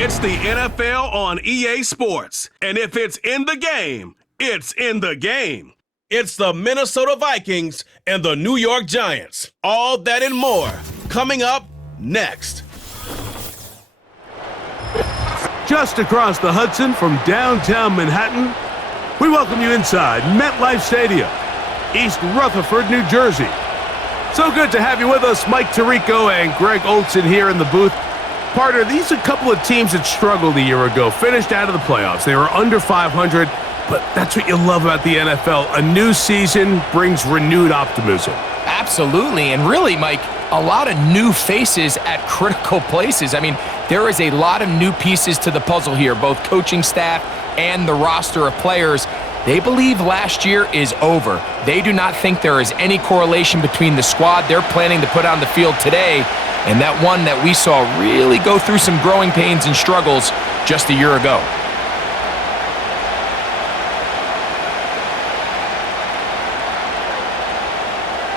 It's the NFL on EA Sports. And if it's in the game, it's in the game. It's the Minnesota Vikings and the New York Giants. All that and more coming up next. Just across the Hudson from downtown Manhattan, we welcome you inside MetLife Stadium, East Rutherford, New Jersey. So good to have you with us, Mike Tirico and Greg Olson here in the booth. Partner, these are a couple of teams that struggled a year ago, finished out of the playoffs. They were under 500, but that's what you love about the NFL. A new season brings renewed optimism. Absolutely, and really, Mike, a lot of new faces at critical places. I mean, there is a lot of new pieces to the puzzle here, both coaching staff and the roster of players. They believe last year is over. They do not think there is any correlation between the squad they're planning to put on the field today and that one that we saw really go through some growing pains and struggles just a year ago.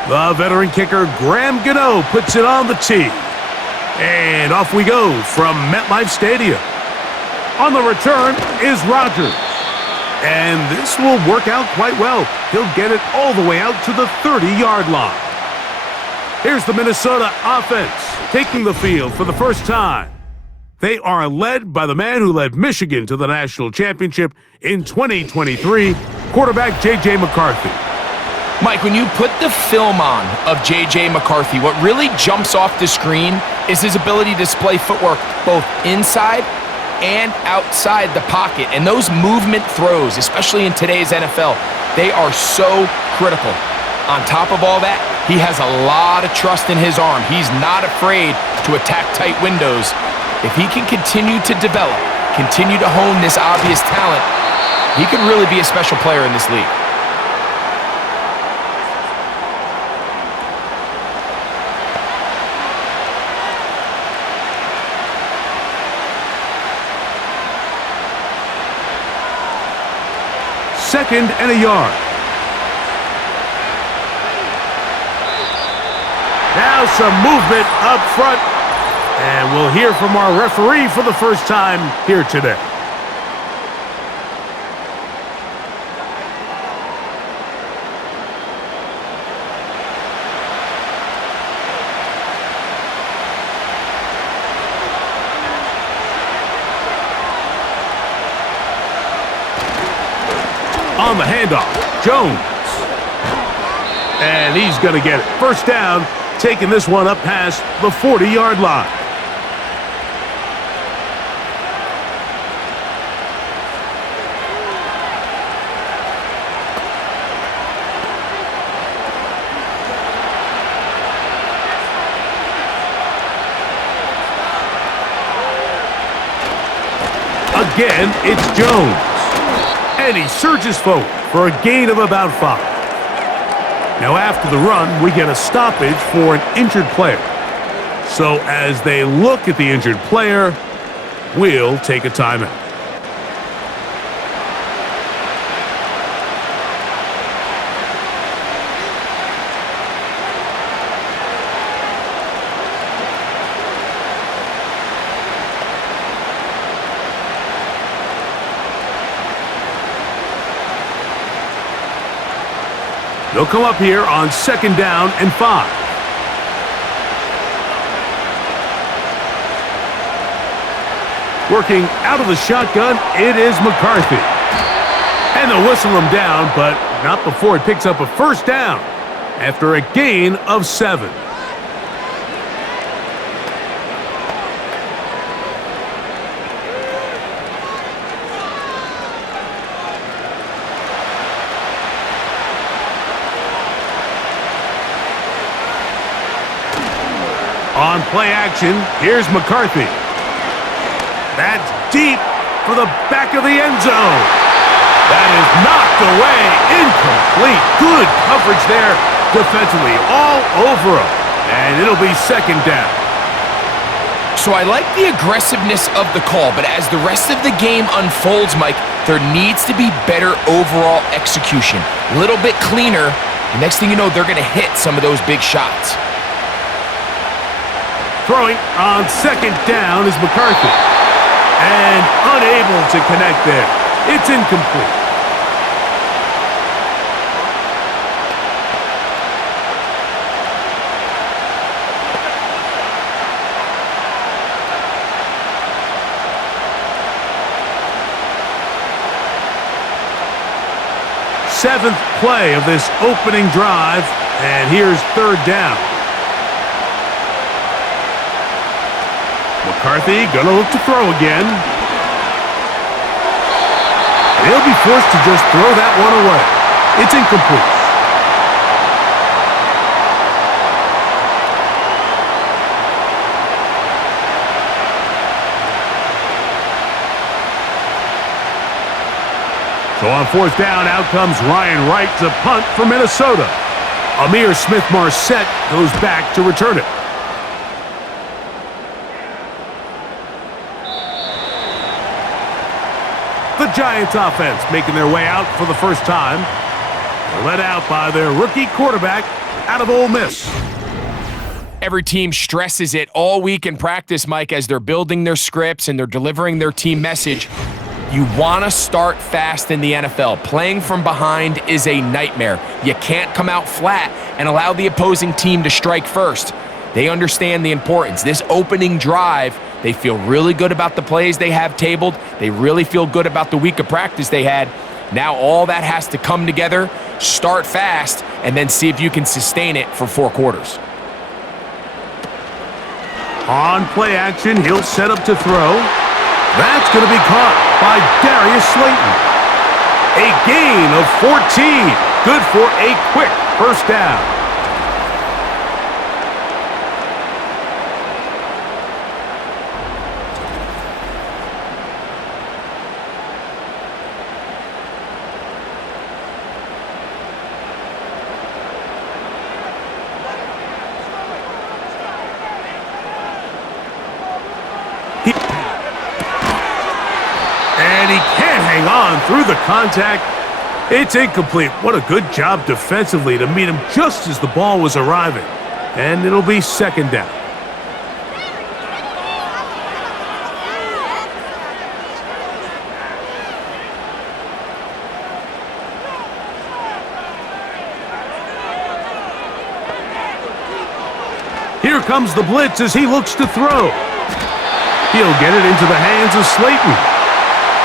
The veteran kicker, Graham Gano, puts it on the tee. And off we go from MetLife Stadium. On the return is Rodgers. And this will work out quite well. He'll get it all the way out to the 30-yard line. Here's the Minnesota offense taking the field for the first time. They are led by the man who led Michigan to the national championship in 2023, quarterback J.J. McCarthy. Mike, when you put the film on of J.J. McCarthy, what really jumps off the screen is his ability to display footwork both inside and outside the pocket. And those movement throws, especially in today's NFL, they are so critical. On top of all that, he has a lot of trust in his arm. He's not afraid to attack tight windows. If he can continue to develop, continue to hone this obvious talent, he could really be a special player in this league. Second and a yard. Now some movement up front, and we'll hear from our referee for the first time here today. On the handoff, Jones. And he's going to get it. First down, taking this one up past the 40-yard line. Again, it's Jones. And he surges forward for a gain of about 5. Now after the run, we get a stoppage for an injured player. So as they look at the injured player, we'll take a timeout. They'll come up here on second down and 5. Working out of the shotgun, it is McCarthy. And they'll whistle him down, but not before he picks up a first down after a gain of 7. On play action, here's McCarthy. That's deep for the back of the end zone. That is knocked away, incomplete. Good coverage there defensively, all over him. And it'll be second down. So I like the aggressiveness of the call, but as the rest of the game unfolds, Mike, there needs to be better overall execution. A little bit cleaner. The next thing you know, they're going to hit some of those big shots. Throwing on second down is McCarthy. And unable to connect there. It's incomplete. Seventh play of this opening drive, and here's third down. McCarthy gonna look to throw again. He'll be forced to just throw that one away. It's incomplete. So on fourth down, out comes Ryan Wright to punt for Minnesota. Amir Smith-Marset goes back to return it. The Giants offense making their way out for the first time. They're led out by their rookie quarterback out of Ole Miss. Every team stresses it all week in practice, Mike, as they're building their scripts and they're delivering their team message. You want to start fast in the NFL. Playing from behind is a nightmare. You can't come out flat and allow the opposing team to strike first. They understand the importance. This opening drive, they feel really good about the plays they have tabled. They really feel good about the week of practice they had. Now all that has to come together, start fast, and then see if you can sustain it for 4 quarters. On play action, he'll set up to throw. That's going to be caught by Darius Slayton. A gain of 14. Good for a quick first down. And he can't hang on through the contact. It's incomplete. What a good job defensively to meet him just as the ball was arriving. And it'll be second down. Here comes the blitz as he looks to throw. He'll get it into the hands of Slayton.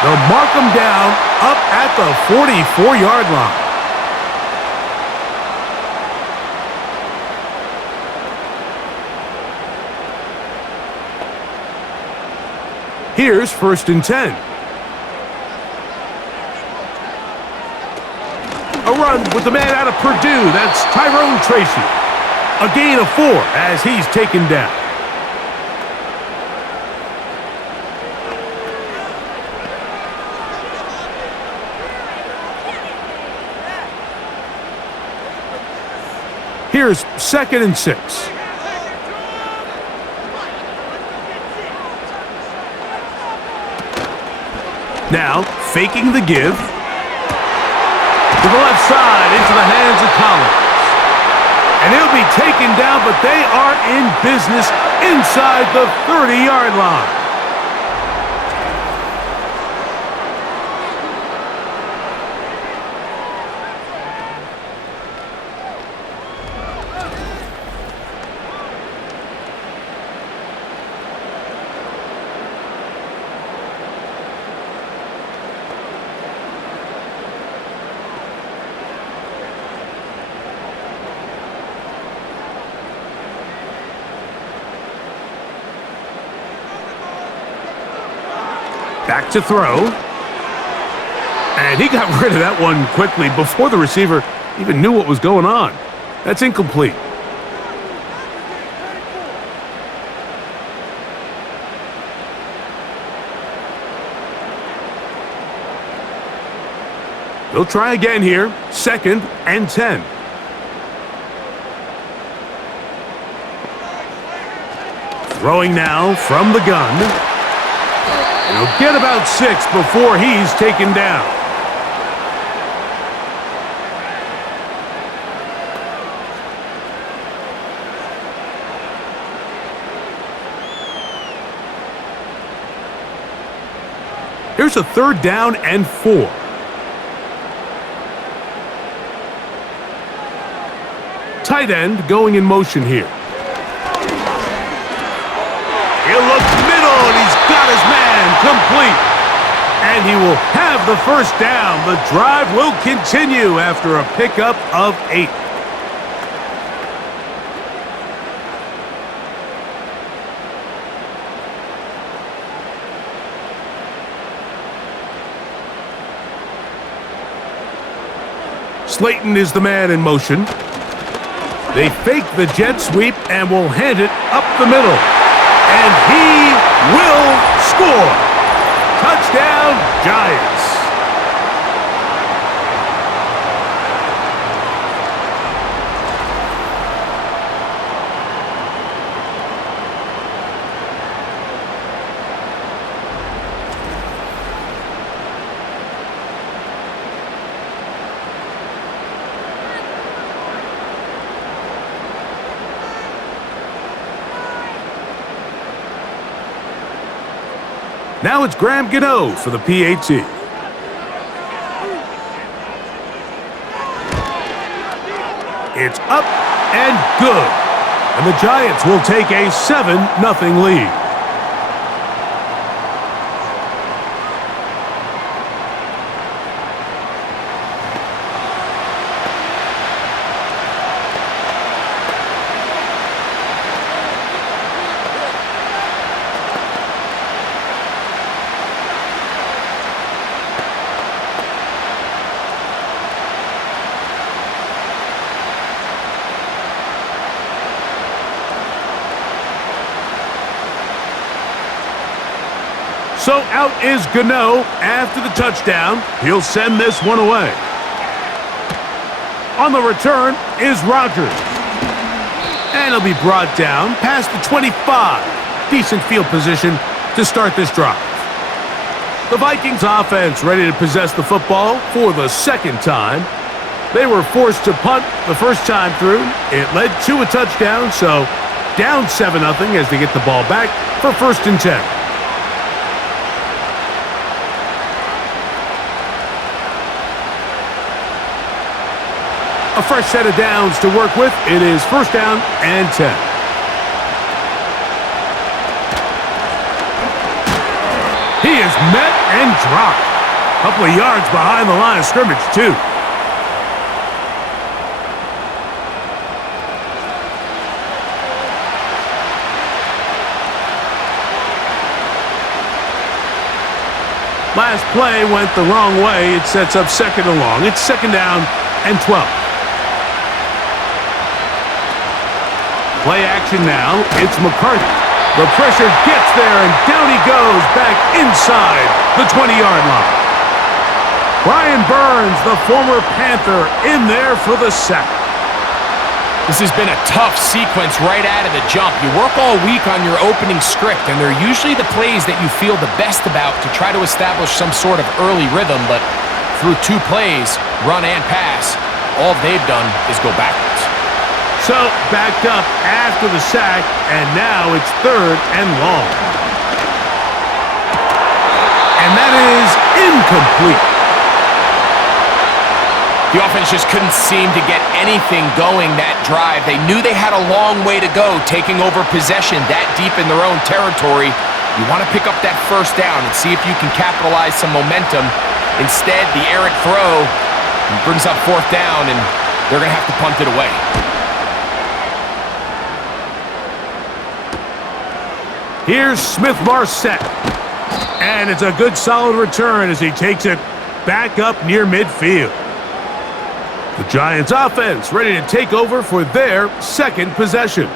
They'll mark him down up at the 44-yard line. Here's 1st and 10. A run with the man out of Purdue. That's Tyrone Tracy. A gain of 4 as he's taken down. Here's 2nd and 6. Now, faking the give. To the left side, into the hands of Collins. And he'll be taken down, but they are in business inside the 30-yard line. Back to throw. And he got rid of that one quickly before the receiver even knew what was going on. That's incomplete. They'll try again here. 2nd and 10. Throwing now from the gun. He'll get about 6 before he's taken down. Here's a 3rd down and 4. Tight end going in motion here. He'll look middle, and he's got his man complete. And he will have the first down. The drive will continue after a pickup of 8. Slayton is the man in motion. They fake the jet sweep and will hand it up the middle. And he will score. Touchdown, Giants. Now it's Graham Gano for the PAT. It's up and good. And the Giants will take a 7-0 lead. So out is Gano after the touchdown. He'll send this one away. On the return is Rodgers. And he'll be brought down past the 25. Decent field position to start this drive. The Vikings offense ready to possess the football for the 2nd time. They were forced to punt the first time through. It led to a touchdown, so down 7-0 as they get the ball back for 1st and 10. A fresh set of downs to work with. It is 1st down and 10. He is met and dropped. A couple of yards behind the line of scrimmage, too. Last play went the wrong way. It sets up 2nd and long. It's 2nd down and 12. Play action now. It's McCarthy. The pressure gets there, and down he goes back inside the 20-yard line. Brian Burns, the former Panther, in there for the sack. This has been a tough sequence right out of the jump. You work all week on your opening script, and they're usually the plays that you feel the best about to try to establish some sort of early rhythm, but through 2 plays, run and pass, all they've done is go backwards. So, backed up after the sack, and now it's 3rd and long. And that is incomplete. The offense just couldn't seem to get anything going that drive. They knew they had a long way to go, taking over possession that deep in their own territory. You want to pick up that 1st down and see if you can capitalize some momentum. Instead, the errant throw brings up 4th down, and they're going to have to punt it away. Here's Smith-Marset. And it's a good solid return as he takes it back up near midfield. The Giants offense ready to take over for their 2nd possession.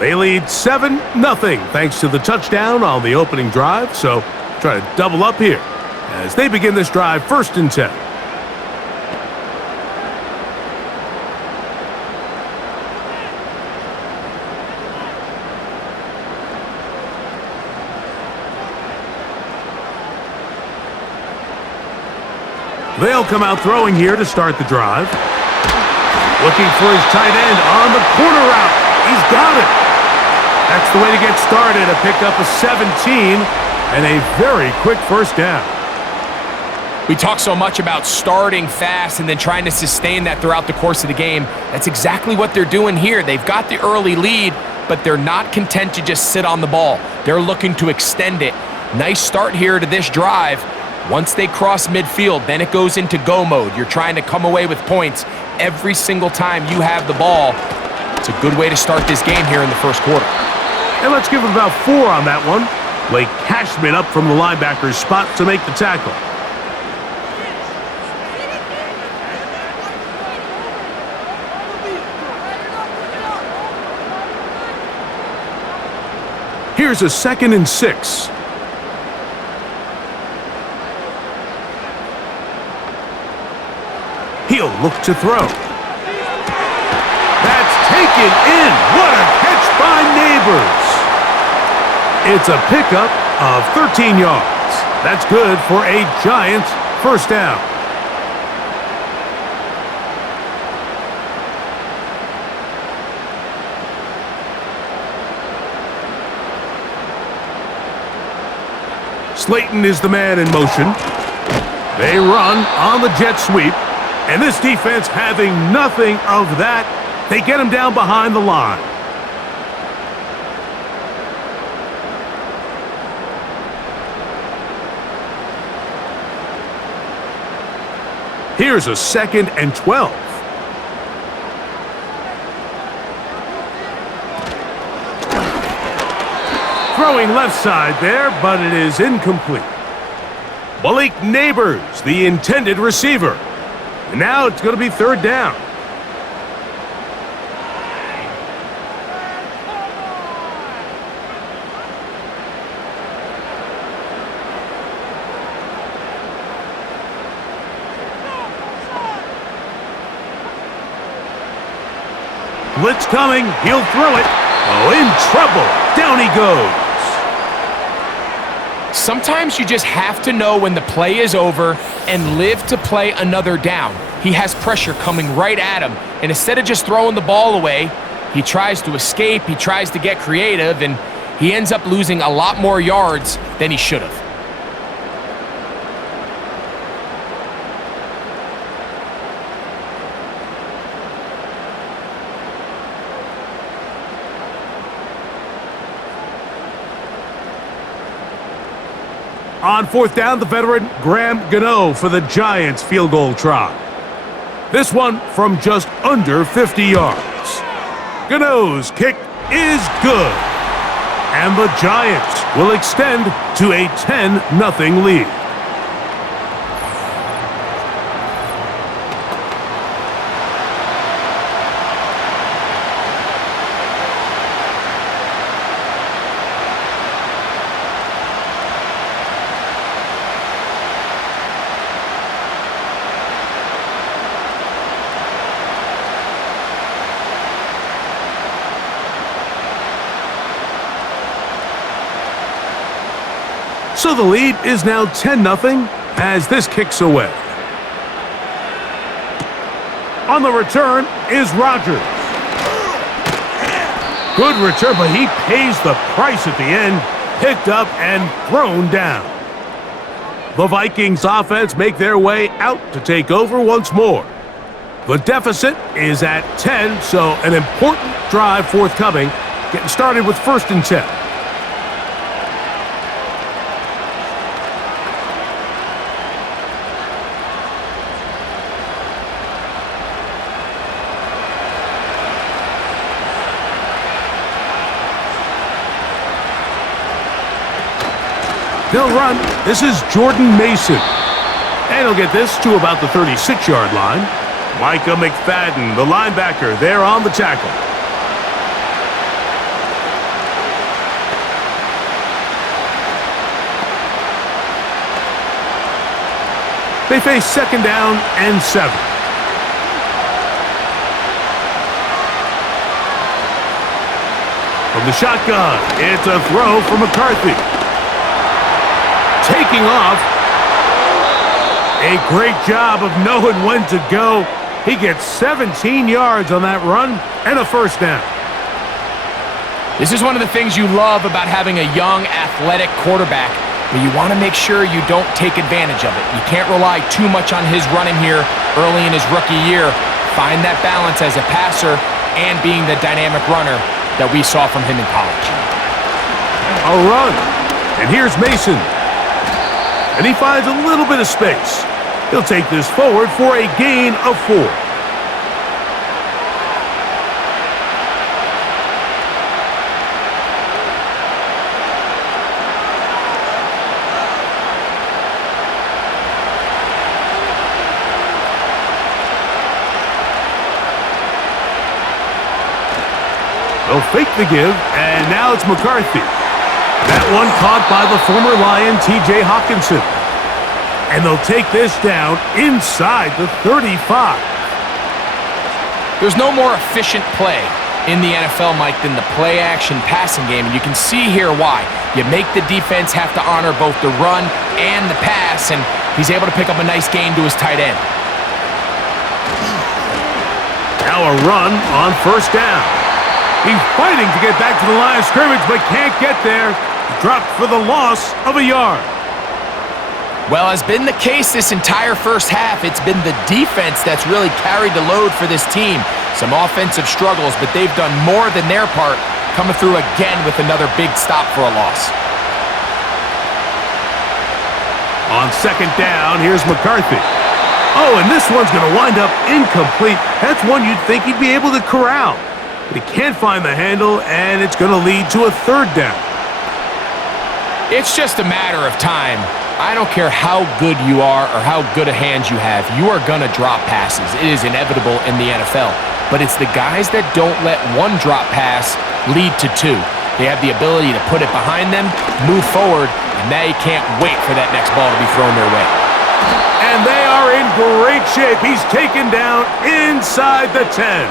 They lead 7-0 thanks to the touchdown on the opening drive, so try to double up here as they begin this drive 1st and 10. They'll come out throwing here to start the drive. Looking for his tight end on the corner route. He's got it. That's the way to get started. A pickup of 17 and a very quick 1st down. We talk so much about starting fast and then trying to sustain that throughout the course of the game. That's exactly what they're doing here. They've got the early lead, but they're not content to just sit on the ball. They're looking to extend it. Nice start here to this drive. Once they cross midfield, then it goes into go mode. You're trying to come away with points every single time you have the ball. It's a good way to start this game here in the first quarter. And let's give it about 4 on that one. Blake Cashman up from the linebacker's spot to make the tackle. Here's a 2nd and 6. He'll look to throw. That's taken in. What a catch by Neighbors. It's a pickup of 13 yards. That's good for a Giants first down. Slayton is the man in motion. They run on the jet sweep. And this defense having nothing of that, they get him down behind the line. Here's a 2nd and 12. Throwing left side there, but it is incomplete. Malik Neighbors, the intended receiver. And now it's going to be 3rd down. Blitz coming. He'll throw it. Oh, in trouble. Down he goes. Sometimes you just have to know when the play is over and live to play another down. He has pressure coming right at him, and instead of just throwing the ball away, he tries to escape, he tries to get creative, and he ends up losing a lot more yards than he should have. On 4th down, the veteran Graham Gano for the Giants field goal try. This one from just under 50 yards. Gano's kick is good. And the Giants will extend to a 10-0 lead. So the lead is now 10-0 as this kicks away. On the return is Rodgers. Good return, but he pays the price at the end. Picked up and thrown down. The Vikings offense make their way out to take over once more. The deficit is at 10, so an important drive forthcoming. Getting started with 1st and 10. They'll run. This is Jordan Mason. And he'll get this to about the 36-yard line. Micah McFadden, the linebacker, there on the tackle. They face 2nd down and 7. From the shotgun, it's a throw for McCarthy. Taking off. A great job of knowing when to go. He gets 17 yards on that run and a 1st down. This is one of the things you love about having a young, athletic quarterback. but you want to make sure you don't take advantage of it. You can't rely too much on his running here early in his rookie year. Find that balance as a passer and being the dynamic runner that we saw from him in college. A run, and here's Mason. And he finds a little bit of space. He'll take this forward for a gain of 4. They'll fake the give, and now it's McCarthy. That one caught by the former Lion, T.J. Hawkinson. And they'll take this down inside the 35. There's no more efficient play in the NFL, Mike, than the play-action passing game, and you can see here why. You make the defense have to honor both the run and the pass, and he's able to pick up a nice gain to his tight end. Now a run on first down. He's fighting to get back to the line of scrimmage, but can't get there. Dropped for the loss of a yard. Well, as been the case this entire first half, it's been the defense that's really carried the load for this team. Some offensive struggles, but they've done more than their part, coming through again with another big stop for a loss. On second down, here's McCarthy. Oh, and this one's going to wind up incomplete. That's one you'd think he'd be able to corral. But he can't find the handle, and it's going to lead to a third down. It's just a matter of time. I don't care how good you are or how good a hand you have, you are going to drop passes. It is inevitable in the NFL. But it's the guys that don't let one drop pass lead to 2. They have the ability to put it behind them, move forward, and they can't wait for that next ball to be thrown their way. And they are in great shape. He's taken down inside the 10.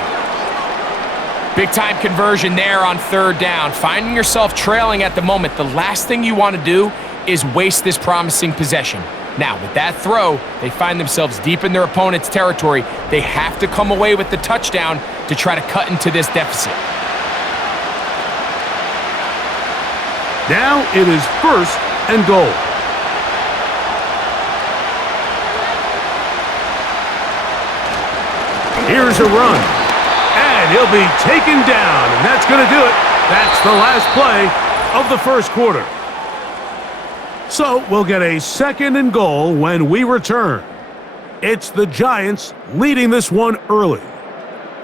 Big-time conversion there on third down. Finding yourself trailing at the moment, the last thing you want to do is waste this promising possession. Now, with that throw, they find themselves deep in their opponent's territory. They have to come away with the touchdown to try to cut into this deficit. Now it is first and goal. Here's a run. And he'll be taken down, and that's going to do it. That's the last play of the first quarter. So we'll get a second and goal when we return. It's the Giants leading this one early.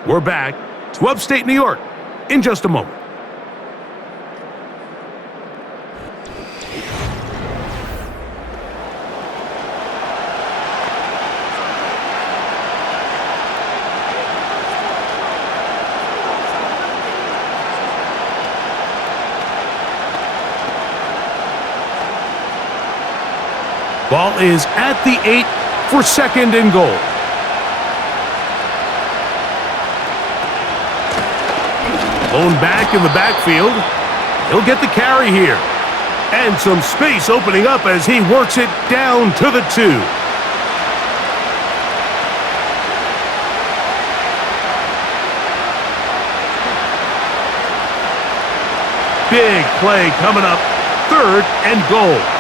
We're back to upstate New York in just a moment. Ball is at the 8 for second and goal. Blown back in the backfield. He'll get the carry here. And some space opening up as he works it down to the 2. Big play coming up. Third and goal.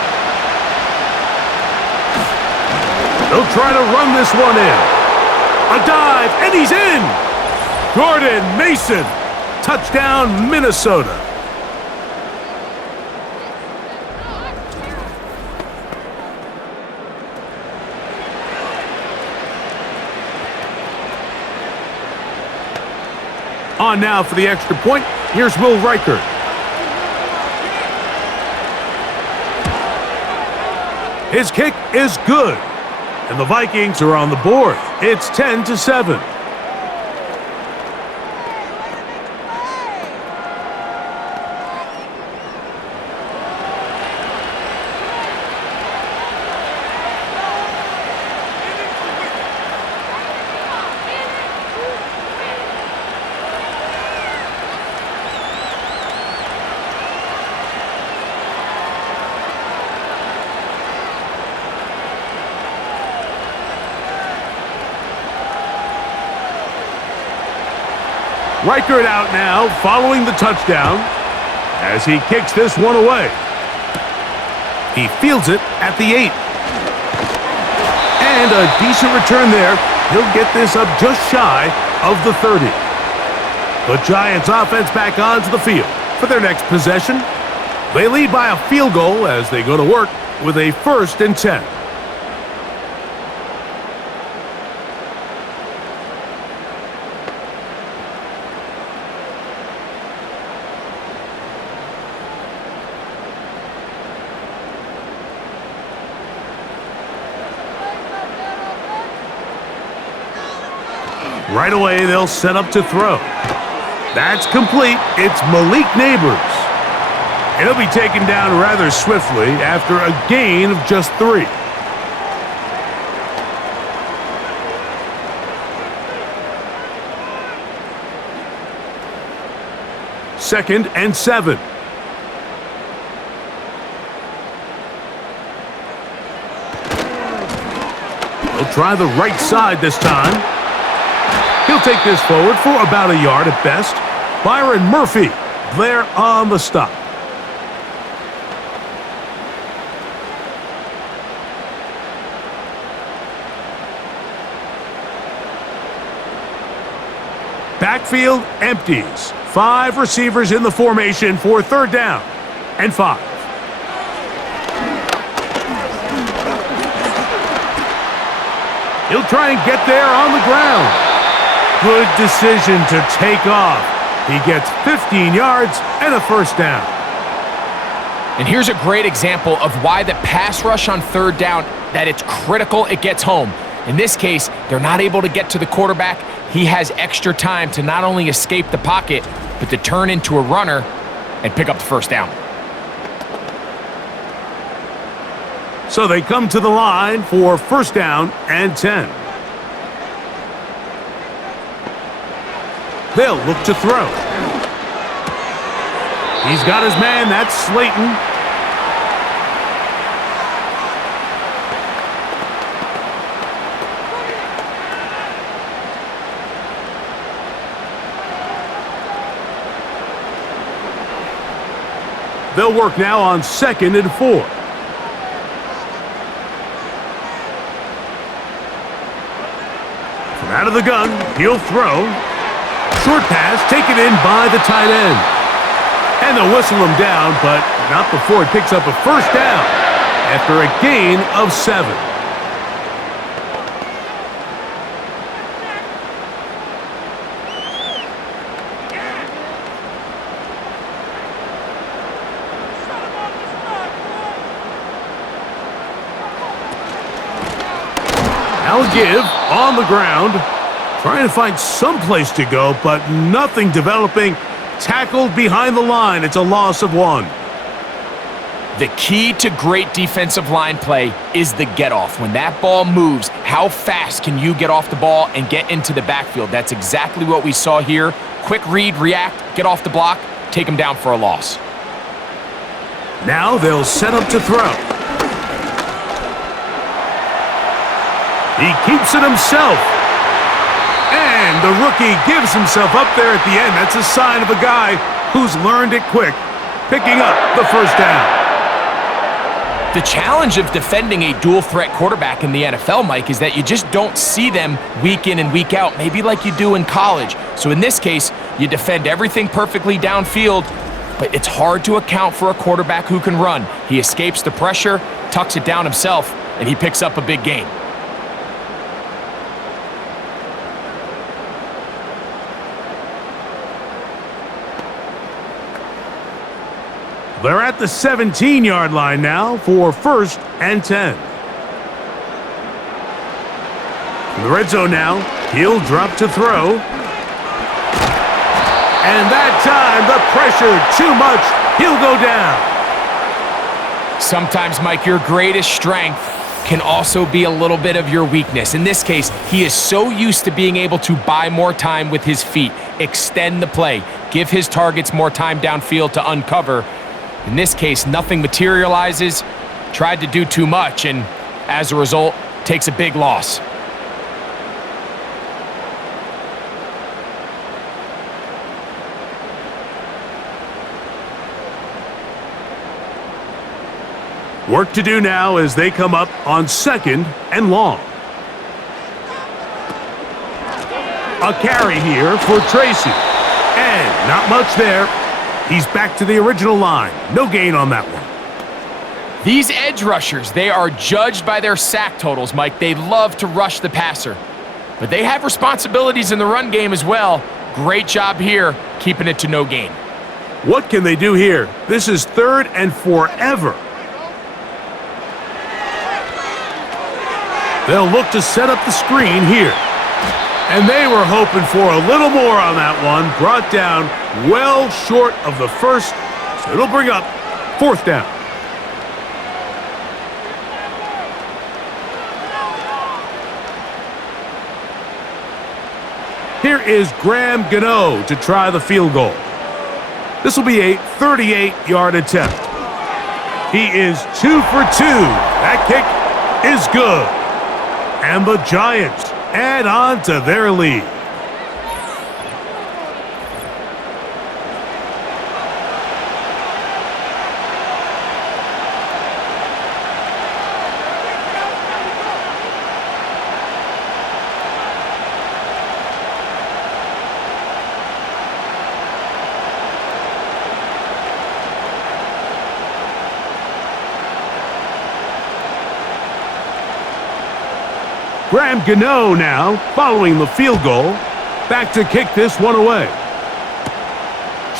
They'll try to run this one in. A dive, and he's in! Jordan Mason, touchdown Minnesota. On now for the extra point, here's Will Reichert. His kick is good. And the Vikings are on the board. It's 10-7. Reichert out now, following the touchdown, as he kicks this one away. He fields it at the 8. And a decent return there. He'll get this up just shy of the 30. The Giants offense back onto the field for their next possession. They lead by a field goal as they go to work with a 1st and 10. Right away, they'll set up to throw. That's complete. It's Malik Neighbors. And he'll be taken down rather swiftly after a gain of just 3. Second and 7. He'll try the right side this time. He'll take this forward for about a yard at best. Byron Murphy there on the stop. Backfield empties. 5 receivers in the formation for 3rd down and 5. He'll try and get there on the ground. Good decision to take off. He gets 15 yards and a 1st down. And here's a great example of why the pass rush on 3rd down, that it's critical it gets home. In this case, they're not able to get to the quarterback. He has extra time to not only escape the pocket, but to turn into a runner and pick up the 1st down. So they come to the line for 1st down and 10. They'll look to throw. He's got his man. That's Slayton. They'll work now on 2nd and 4. From out of the gun, he'll throw. Short pass taken in by the tight end. And they'll whistle him down, but not before he picks up a 1st down after a gain of 7. Now a give on the ground. Trying to find some place to go, but nothing developing. Tackled behind the line. It's a loss of 1. The key to great defensive line play is the get-off. When that ball moves, how fast can you get off the ball and get into the backfield? That's exactly what we saw here. Quick read, react, get off the block, take him down for a loss. Now they'll set up to throw. He keeps it himself. And the rookie gives himself up there at the end. That's a sign of a guy who's learned it quick, picking up the 1st down. The challenge of defending a dual-threat quarterback in the NFL, Mike, is that you just don't see them week in and week out, maybe like you do in college. So in this case, you defend everything perfectly downfield, but it's hard to account for a quarterback who can run. He escapes the pressure, tucks it down himself, and he picks up a big gain. They're at the 17-yard line now for 1st and 10. In the red zone now, he'll drop to throw. And that time, the pressure too much. He'll go down. Sometimes, Mike, your greatest strength can also be a little bit of your weakness. In this case, he is so used to being able to buy more time with his feet, extend the play, give his targets more time downfield to uncover. In this case, nothing materializes, tried to do too much, and as a result, takes a big loss. Work to do now as they come up on 2nd and long. A carry here for Tracy. And not much there. He's back to the original line. No gain on that one. These edge rushers, they are judged by their sack totals, Mike. They love to rush the passer. But they have responsibilities in the run game as well. Great job here, keeping it to no gain. What can they do here? This is 3rd and forever. They'll look to set up the screen here. And they were hoping for a little more on that one. Brought down well short of the first. So it'll bring up 4th down. Here is Graham Gano to try the field goal. This will be a 38-yard attempt. He is 2 for 2. That kick is good. And the Giants add on to their lead. Graham Gano now, following the field goal, back to kick this one away.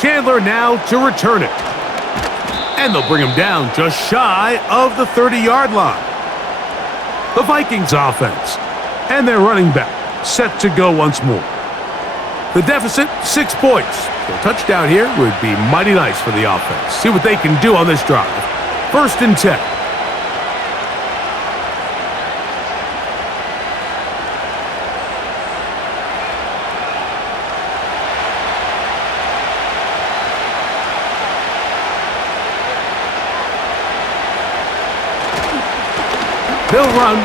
Chandler now to return it. And they'll bring him down just shy of the 30-yard line. The Vikings offense and their running back set to go once more. The deficit, 6 points. So a touchdown here would be mighty nice for the offense. See what they can do on this drive. 1st and 10. They'll run.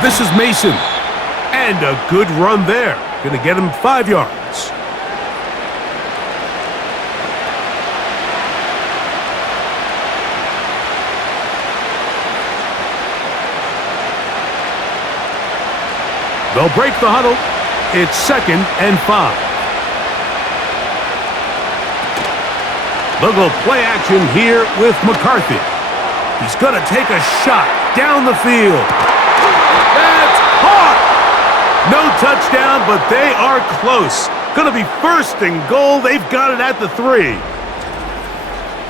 This is Mason. And a good run there. Going to get him 5 yards. They'll break the huddle. It's 2nd and 5. They'll go play action here with McCarthy. He's going to take a shot down the field. That's caught! No touchdown, but they are close. Going to be 1st and goal. They've got it at the 3.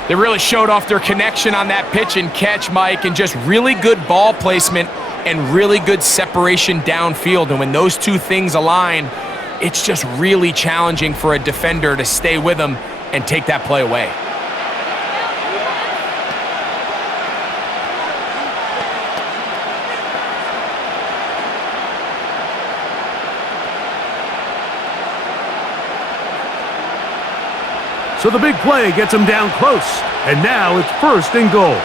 They really showed off their connection on that pitch and catch, Mike, and just really good ball placement and really good separation downfield. And when those two things align, it's just really challenging for a defender to stay with them and take that play away. So the big play gets him down close. And now it's 1st and goal.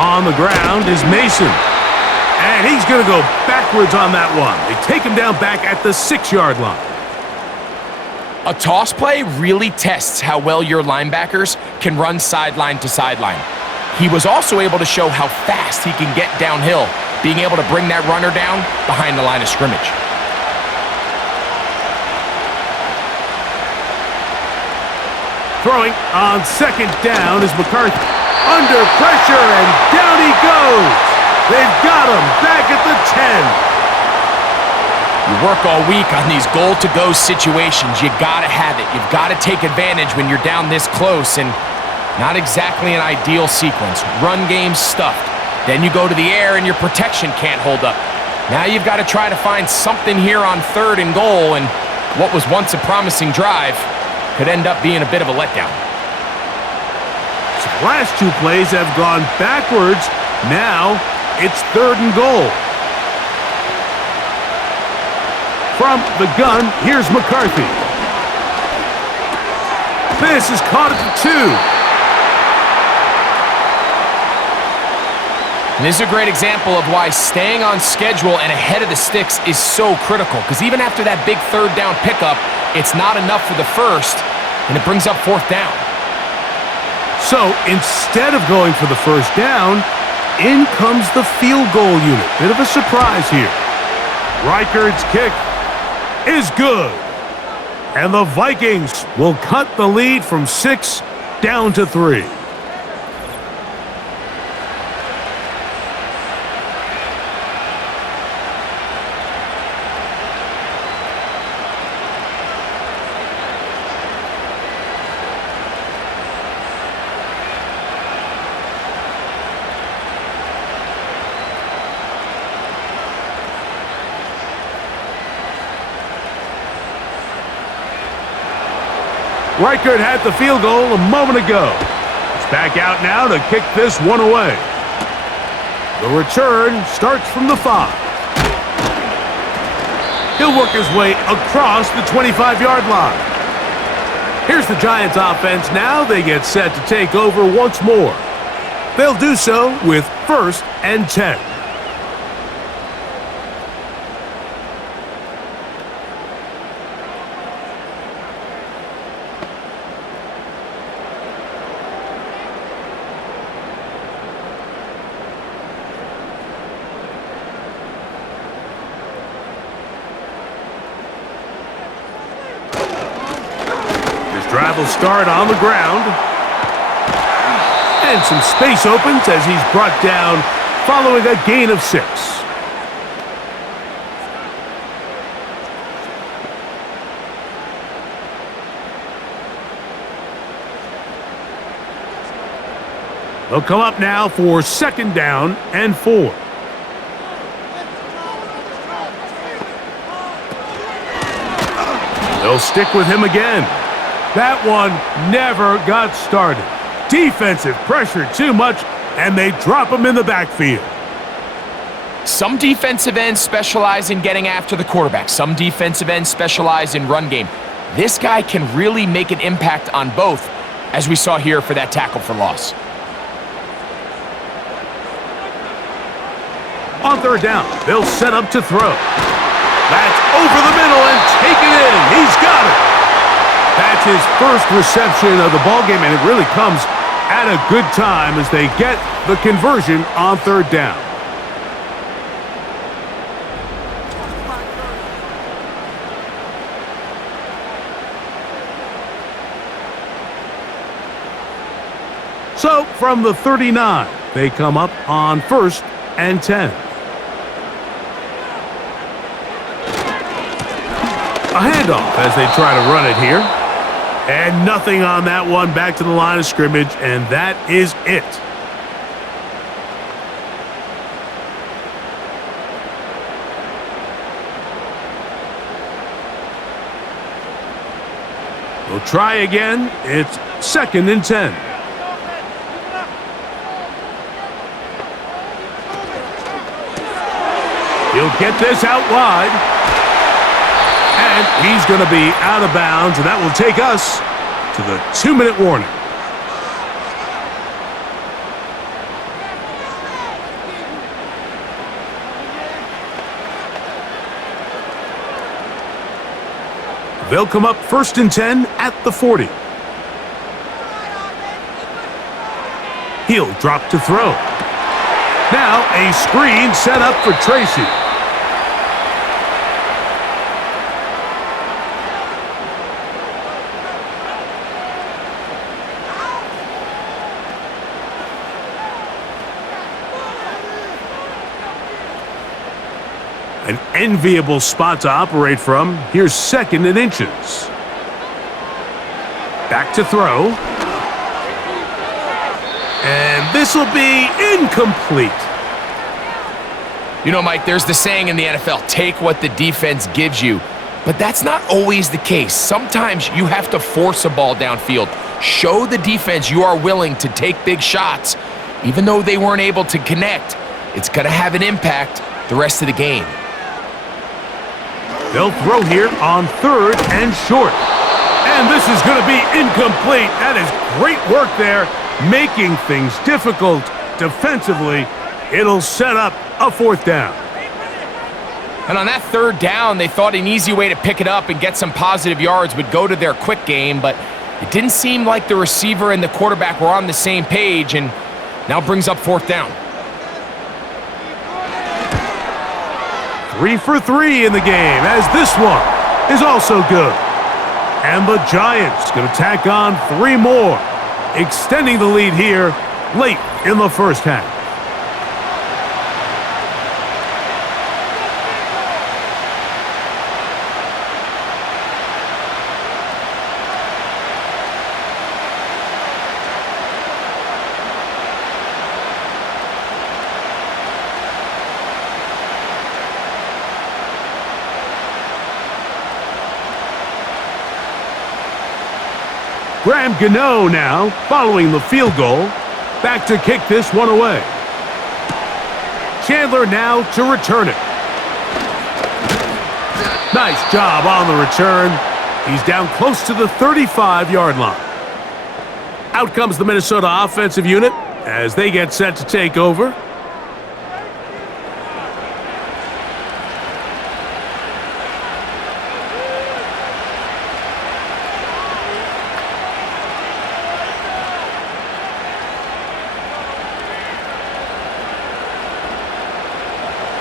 On the ground is Mason. And he's going to go backwards on that one. They take him down back at the 6-yard line. A toss play really tests how well your linebackers can run sideline to sideline. He was also able to show how fast he can get downhill, being able to bring that runner down behind the line of scrimmage. Throwing on 2nd down is McCarthy. Under pressure, and down he goes. They've got him back at the 10. You work all week on these goal-to-go situations. You got to have it. You've got to take advantage when you're down this close, and not exactly an ideal sequence. Run game stuffed. Then you go to the air, and your protection can't hold up. Now you've got to try to find something here on 3rd and goal, and what was once a promising drive could end up being a bit of a letdown. So the last 2 plays have gone backwards. Now it's 3rd and goal. From the gun, here's McCarthy. This is caught at the 2. And this is a great example of why staying on schedule and ahead of the sticks is so critical, because even after that big 3rd down pickup, it's not enough for the 1st, and it brings up 4th down. So instead of going for the first down, in comes the field goal unit. Bit of a surprise here. Reichard's kick is good. And the Vikings will cut the lead from 6 down to 3. Reichard had the field goal a moment ago. He's back out now to kick this one away. The return starts from the 5. He'll work his way across the 25-yard line. Here's the Giants offense now. They get set to take over once more. They'll do so with 1st and 10. Drive will start on the ground. And some space opens as he's brought down following a gain of 6. They'll come up now for 2nd down and 4. They'll stick with him again. That one never got started. Defensive pressure too much, and they drop him in the backfield. Some defensive ends specialize in getting after the quarterback. Some defensive ends specialize in run game. This guy can really make an impact on both, as we saw here for that tackle for loss. On 3rd down, they'll set up to throw. That's over the middle and take it in. He's got it. That's his first reception of the ballgame, and it really comes at a good time as they get the conversion on 3rd down. So from the 39, they come up on 1st and 10. A handoff as they try to run it here. And nothing on that one. Back to the line of scrimmage, and that is it. We'll try again. It's 2nd and 10. He'll get this out wide. And he's going to be out of bounds, and that will take us to the 2-minute warning. They'll come up 1st and 10 at the 40. He'll drop to throw. Now a screen set up for Tracy. An enviable spot to operate from. Here's 2nd and inches. Back to throw. And this will be incomplete. You know, Mike, there's the saying in the NFL, take what the defense gives you. But that's not always the case. Sometimes you have to force a ball downfield. Show the defense you are willing to take big shots. Even though they weren't able to connect, it's going to have an impact the rest of the game. They'll throw here on 3rd and short. And this is going to be incomplete. That is great work there, making things difficult defensively. It'll set up a 4th down. And on that 3rd down, they thought an easy way to pick it up and get some positive yards would go to their quick game, but It didn't seem like the receiver and the quarterback were on the same page, and now brings up 4th down. 3 for 3 in the game, as this one is also good. And the Giants going to tack on 3 more, extending the lead here late in the first half. Graham Gano now, following the field goal, back to kick this one away. Chandler now to return it. Nice job on the return. He's down close to the 35-yard line. Out comes the Minnesota offensive unit as they get set to take over.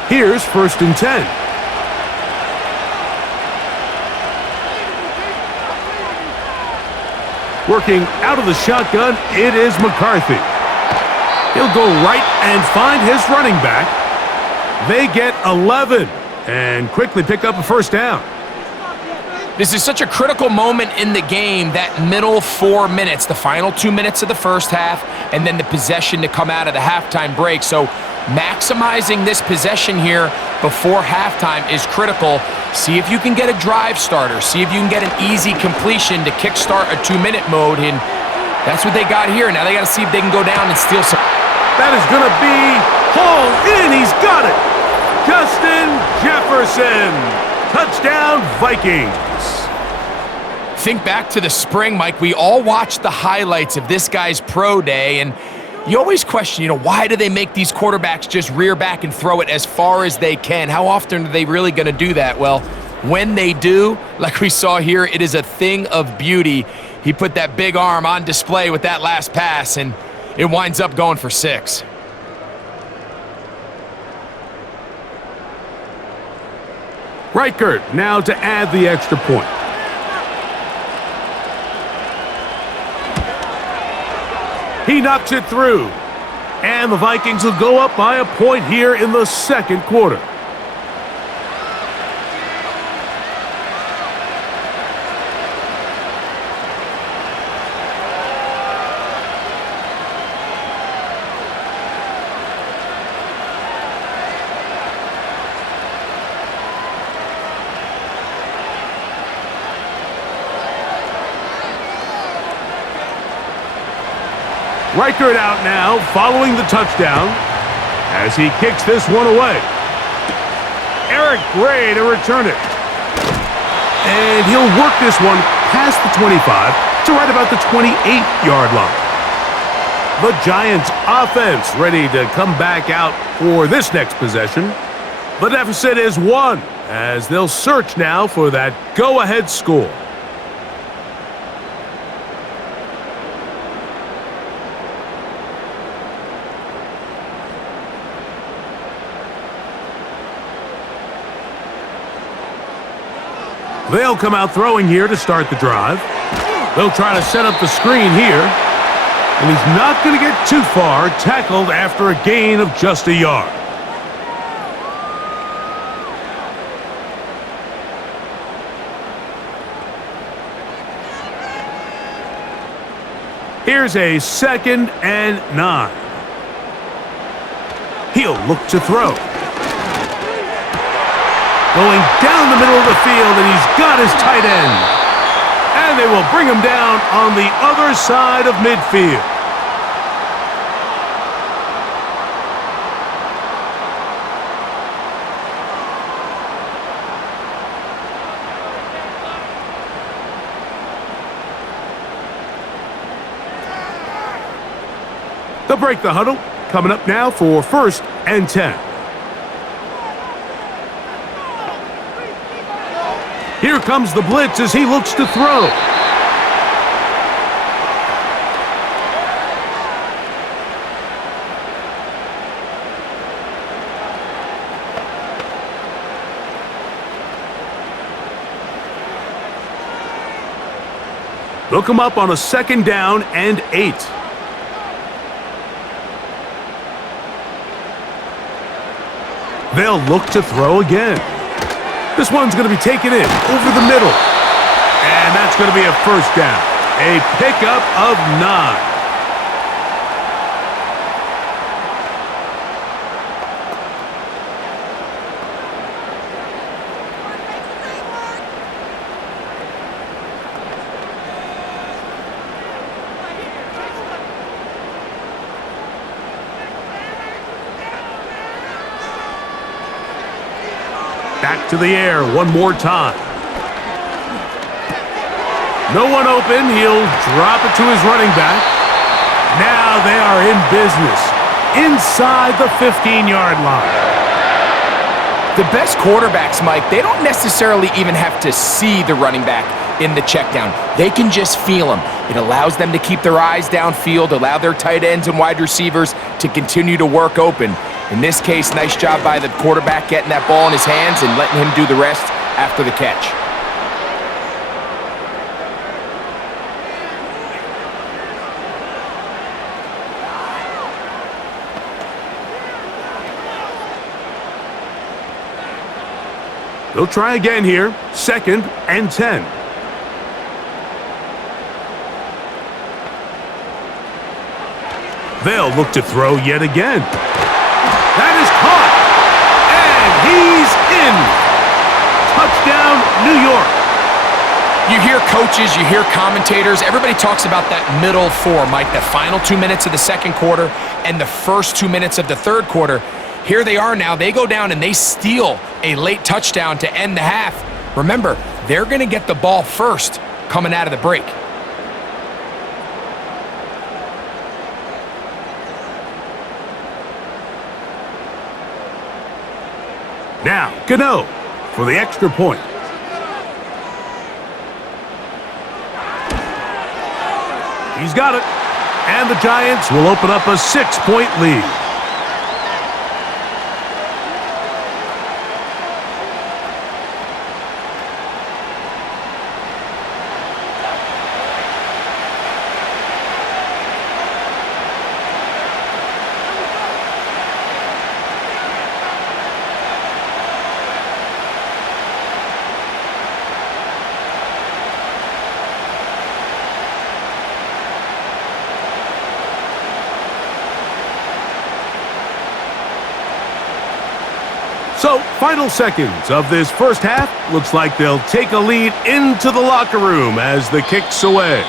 Here's 1st and 10. Working out of the shotgun, it is McCarthy. He'll go right and find his running back. They get 11 and quickly pick up a 1st down. This is such a critical moment in the game, that middle 4 minutes, the final 2 minutes of the first half, and then the possession to come out of the halftime break. So maximizing this possession here before halftime is critical. See if you can get a drive starter. See if you can get an easy completion to kickstart a 2-minute mode, and that's what they got here. Now they got to see if they can go down and steal some. That is going to be hauled in. He's got it. Justin Jefferson. Touchdown, Vikings. Think back to the spring, Mike. We all watched the highlights of this guy's pro day, and you always question, why do they make these quarterbacks just rear back and throw it as far as they can? How often are they really going to do that? Well, when they do, like we saw here, it is a thing of beauty. He put that big arm on display with that last pass, and it winds up going for 6. Reichert now to add the extra point. He knocks it through. And the Vikings will go up by a point here in the 2nd quarter. Reichert out now, following the touchdown, as he kicks this one away. Eric Gray to return it. And he'll work this one past the 25 to right about the 28-yard line. The Giants offense ready to come back out for this next possession. The deficit is 1, as they'll search now for that go-ahead score. They'll come out throwing here to start the drive. They'll try to set up the screen here. And he's not going to get too far, tackled after a gain of just a yard. Here's a 2nd and 9. He'll look to throw. Going down the middle of the field, and he's got his tight end. And they will bring him down on the other side of midfield. They'll break the huddle. Coming up now for 1st and 10. Here comes the blitz as he looks to throw. They'll come up on a 2nd down and 8. They'll look to throw again. This one's going to be taken in over the middle. And that's going to be a 1st down. A pickup of 9. Back to the air one more time. No one open. He'll drop it to his running back. Now they are in business inside the 15-yard line. The best quarterbacks, Mike, they don't necessarily even have to see the running back in the check down. They can just feel him. It allows them to keep their eyes downfield, allow their tight ends and wide receivers to continue to work open. In this case, nice job by the quarterback getting that ball in his hands and letting him do the rest after the catch. They'll try again here. 2nd and 10. They'll look to throw yet again. That is caught. And he's in. Touchdown, New York. You hear coaches, you hear commentators, everybody talks about that middle 4, Mike, the final 2 minutes of the 2nd quarter and the first 2 minutes of the 3rd quarter. Here they are now. They go down and they steal a late touchdown to end the half. Remember, they're going to get the ball first coming out of the break. Now, Gano for the extra point. He's got it. And the Giants will open up a 6-point lead. So, final seconds of this first half. Looks like they'll take a lead into the locker room as the kick's away.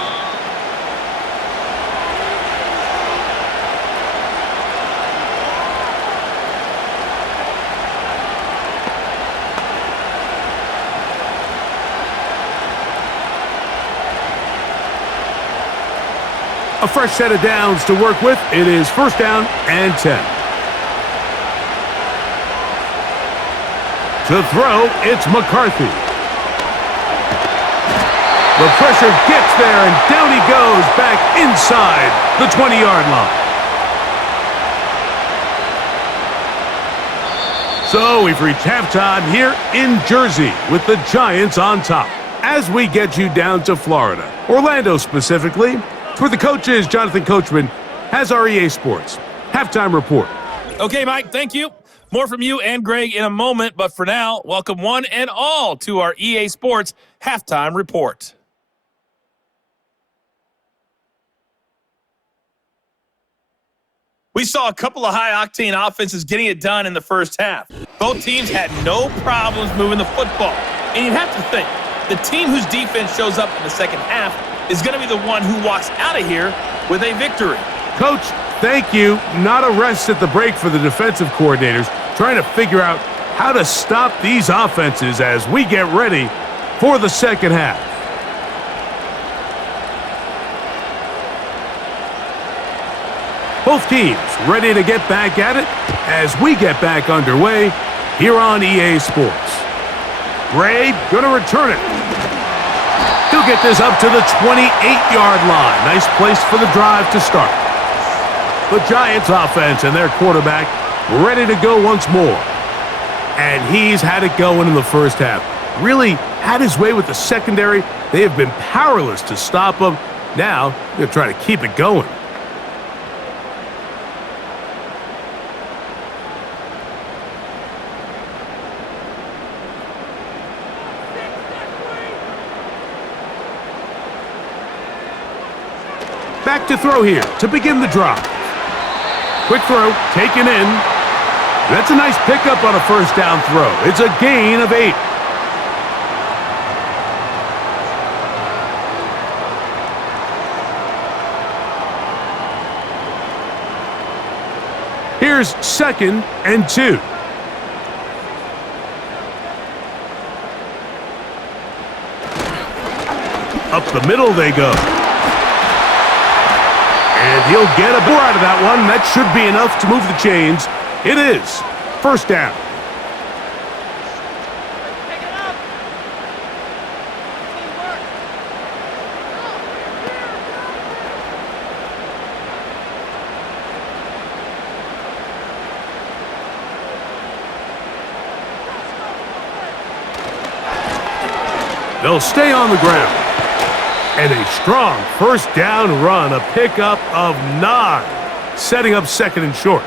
A fresh set of downs to work with. It is 1st down and 10. To throw, it's McCarthy. The pressure gets there, and down he goes back inside the 20-yard line. So we've reached halftime here in Jersey with the Giants on top. As we get you down to Florida, Orlando specifically, where the coach is, Jonathan Coachman, has our EA Sports halftime report. Okay, Mike, thank you. More from you and Greg in a moment, but for now, welcome one and all to our EA Sports halftime report. We saw a couple of high-octane offenses getting it done in the first half. Both teams had no problems moving the football. And you have to think, the team whose defense shows up in the second half is going to be the one who walks out of here with a victory. Coach, thank you. Not a rest at the break for the defensive coordinators, trying to figure out how to stop these offenses as we get ready for the second half. Both teams ready to get back at it as we get back underway here on EA Sports. Gray gonna return it. He'll get this up to the 28-yard line. Nice place for the drive to start. The Giants offense and their quarterback ready to go once more. And he's had it going in the first half. really had his way with the secondary. They have been powerless to stop him. Now, they're trying to keep it going. Back to throw here to begin the drive. Quick throw, taken in. That's a nice pickup on a first down throw. It's a gain of 8. Here's 2nd and 2. Up the middle they go. And he'll get a bore out of that one. That should be enough to move the chains. It is. First down. They'll stay on the ground. And a strong first down run, a pickup of 9, setting up 2nd and short.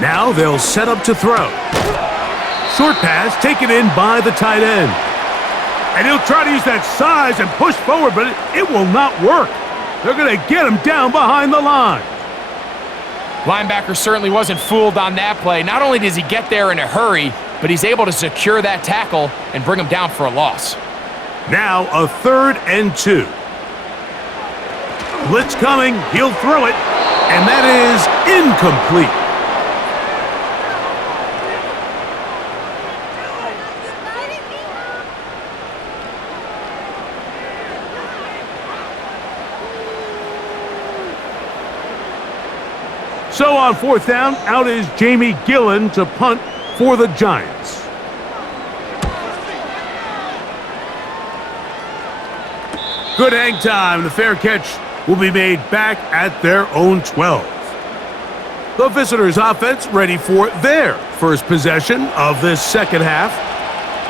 Now they'll set up to throw. Short pass taken in by the tight end. And he'll try to use that size and push forward, but it will not work. They're going to get him down behind the line. Linebacker certainly wasn't fooled on that play. Not only does he get there in a hurry, but he's able to secure that tackle and bring him down for a loss. Now a 3rd and 2. Blitz coming. He'll throw it. And that is incomplete. So on 4th down, out is Jamie Gillen to punt for the Giants. Good hang time. The fair catch will be made back at their own 12. The visitors' offense ready for their first possession of this second half.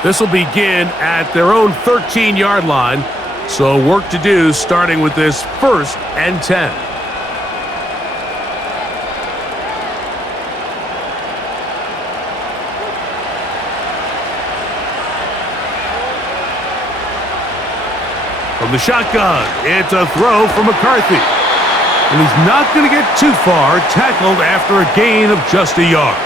This will begin at their own 13-yard line. So work to do starting with this 1st and 10. From the shotgun, it's a throw for McCarthy. And he's not going to get too far, tackled after a gain of just a yard.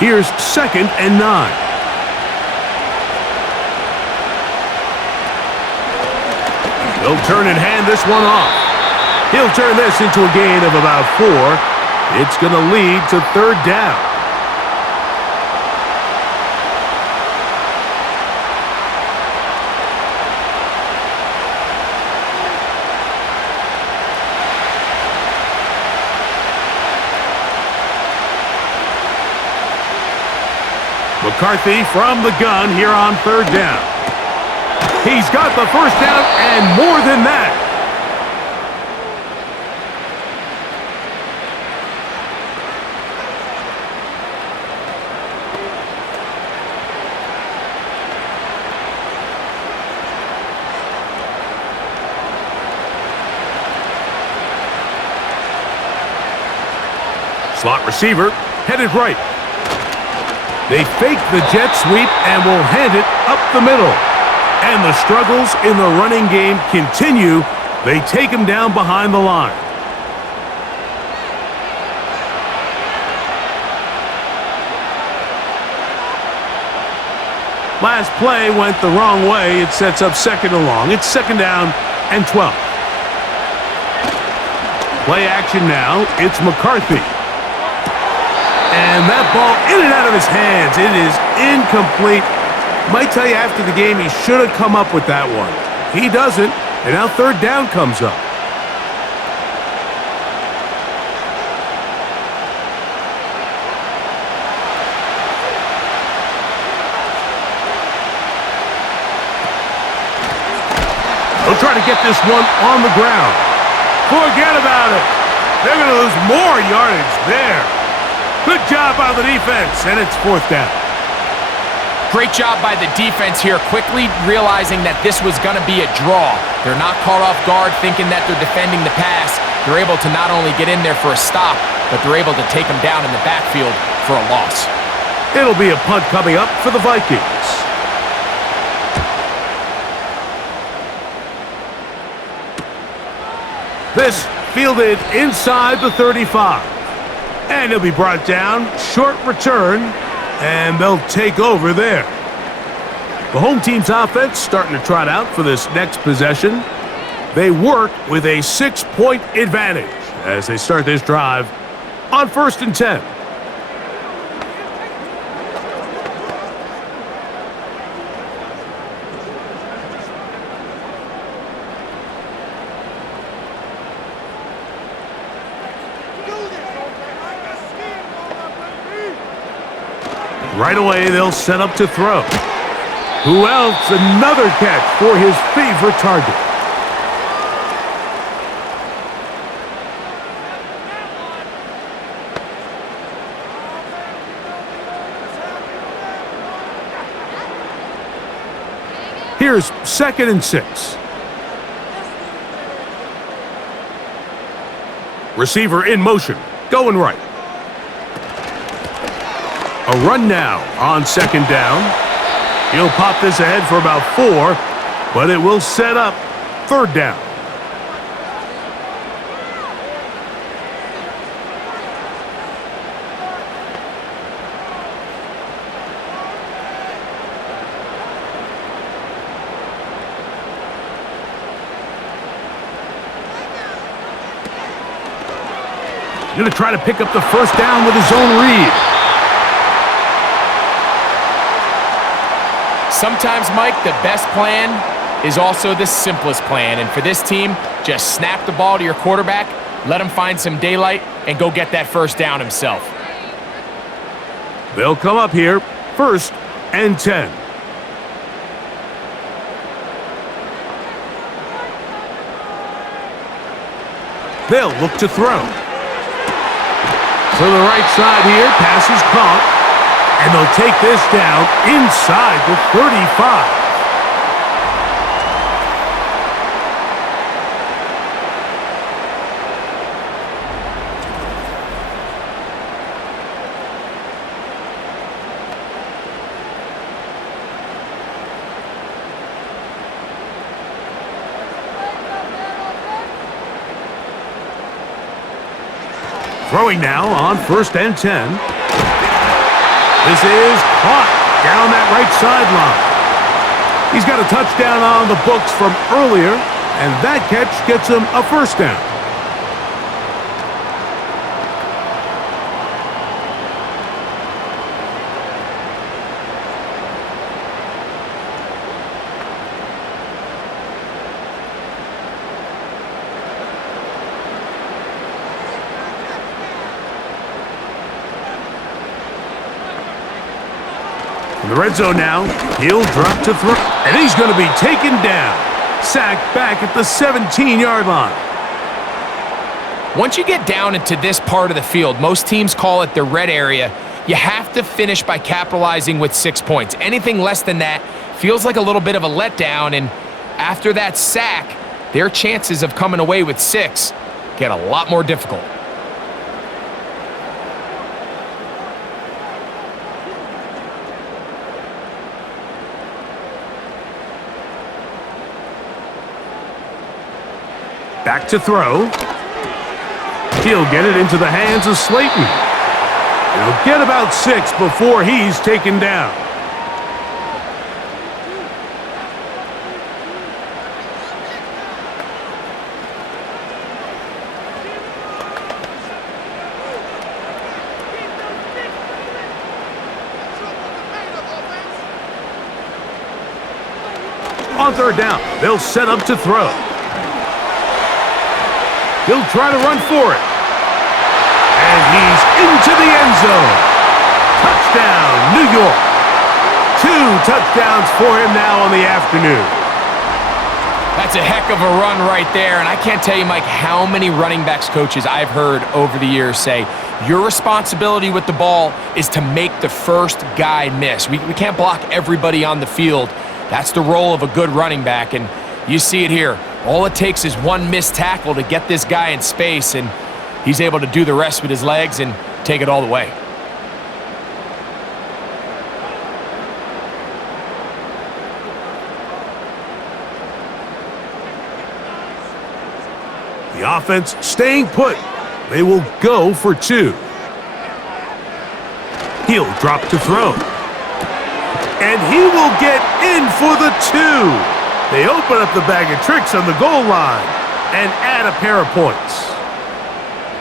Here's 2nd and 9. They'll turn and hand this one off. He'll turn this into a gain of about 4. It's going to lead to 3rd down. McCarthy from the gun here on 3rd down. He's got the first down and more than that. Slot receiver headed right. They fake the jet sweep and will hand it up the middle. And the struggles in the running game continue. They take him down behind the line. Last play went the wrong way. It sets up 2nd and long. It's 2nd down and 12. Play action now. It's McCarthy. And that ball in and out of his hands. It is incomplete. Might tell you after the game he should have come up with that one. He doesn't, and now third down comes up. They'll try to get this one on the ground. Forget about it. They're going to lose more yardage there. Good job by the defense, and it's fourth down. Great job by the defense here, quickly realizing that this was going to be a draw. They're not caught off guard thinking that they're defending the pass. They're able to not only get in there for a stop, but they're able to take them down in the backfield for a loss. It'll be a punt coming up for the Vikings. This fielded inside the 35. And he'll be brought down, short return, and they'll take over there. The home team's offense starting to trot out for this next possession. They work with a 6-point advantage as they start this drive on 1st and 10. Right away, they'll set up to throw. Who else? Another catch for his favorite target. Here's 2nd and 6. Receiver in motion, going right. A run now on 2nd down. He'll pop this ahead for about 4, but it will set up 3rd down. Going to try to pick up the 1st down with his own read. Sometimes, Mike, the best plan is also the simplest plan. And for this team, just snap the ball to your quarterback, let him find some daylight, and go get that 1st down himself. They'll come up here, 1st and 10. They'll look to throw. To the right side here, pass is caught. And they'll take this down inside the 35. Throwing now on 1st and 10. This is caught down that right sideline. He's got a touchdown on the books from earlier, and that catch gets him a 1st down. In the red zone now, he'll drop to throw, and he's going to be taken down. Sacked back at the 17-yard line. Once you get down into this part of the field, most teams call it the red area, you have to finish by capitalizing with 6 points. Anything less than that feels like a little bit of a letdown, and after that sack, their chances of coming away with 6 get a lot more difficult. Back to throw. He'll get it into the hands of Slayton. He'll get about 6 before he's taken down. On third down, they'll set up to throw. He'll try to run for it. And he's into the end zone. Touchdown, New York. 2 touchdowns for him now on the afternoon. That's a heck of a run right there, and I can't tell you, Mike, how many running backs coaches I've heard over the years say, your responsibility with the ball is to make the first guy miss. We can't block everybody on the field. That's the role of a good running back, and you see it here. All it takes is one missed tackle to get this guy in space, and he's able to do the rest with his legs and take it all the way. The offense staying put. They will go for 2. He'll drop to throw. And he will get in for the 2. They open up the bag of tricks on the goal line and add a pair of points.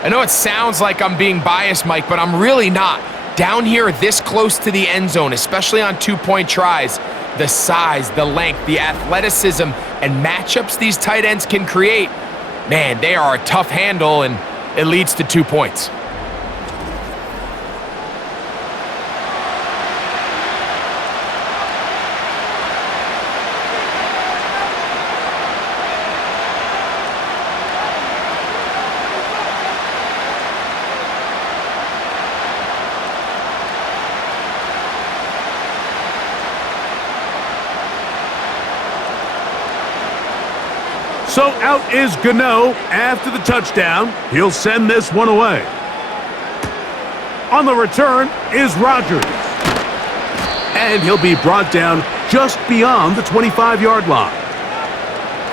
I know it sounds like I'm being biased, Mike, but I'm really not. Down here this close to the end zone, especially on 2-point tries, the size, the length, the athleticism, and matchups these tight ends can create, man, they are a tough handle, and it leads to 2 points. So out is Gano after the touchdown. He'll send this one away. On the return is Rodgers. And he'll be brought down just beyond the 25-yard line.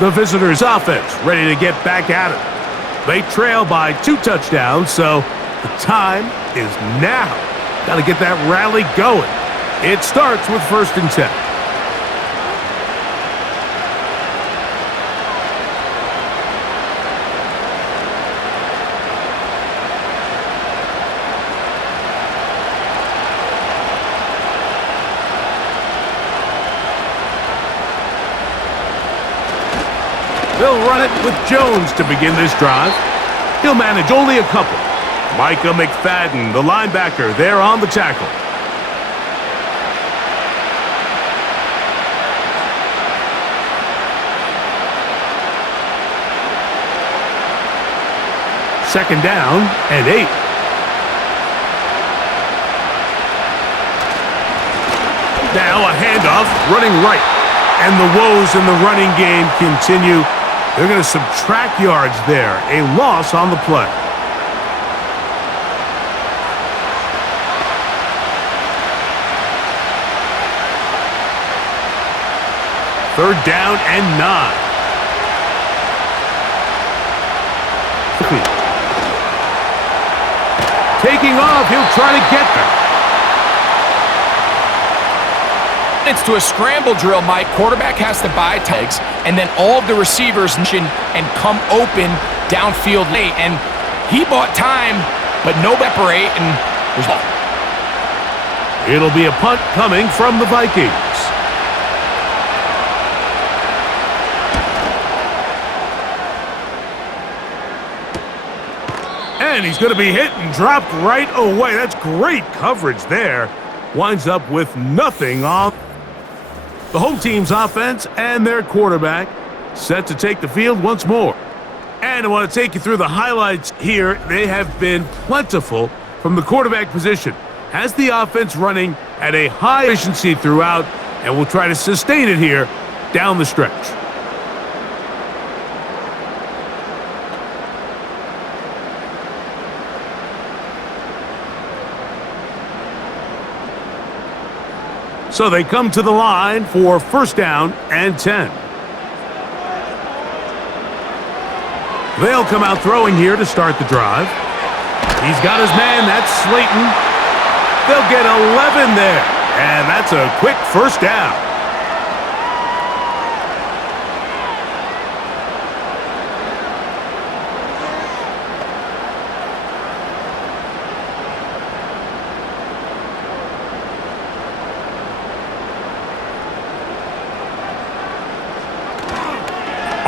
The visitors' offense ready to get back at it. They trail by 2 touchdowns, so the time is now. Got to get that rally going. It starts with 1st and 10. They'll run it with Jones to begin this drive. He'll manage only a couple. Micah McFadden, the linebacker, there on the tackle. Second down and 8. Now a handoff, running right. And the woes in the running game continue. They're going to subtract yards there. A loss on the play. Third down and 9. Taking off, he'll try to get there. It's to a scramble drill, Mike. Quarterback has to buy tags, and then all of the receivers and come open downfield late. And he bought time, but no separate, and there's ball. It'll be a punt coming from the Vikings. And he's going to be hit and dropped right away. That's great coverage there. Winds up with nothing on the home team's offense, and their quarterback set to take the field once more. And I want to take you through the highlights here. They have been plentiful from the quarterback position. Has the offense running at a high efficiency throughout, and will try to sustain it here down the stretch. So they come to the line for 1st down and 10. They'll come out throwing here to start the drive. He's got his man, that's Slayton. They'll get 11 there, and that's a quick 1st down.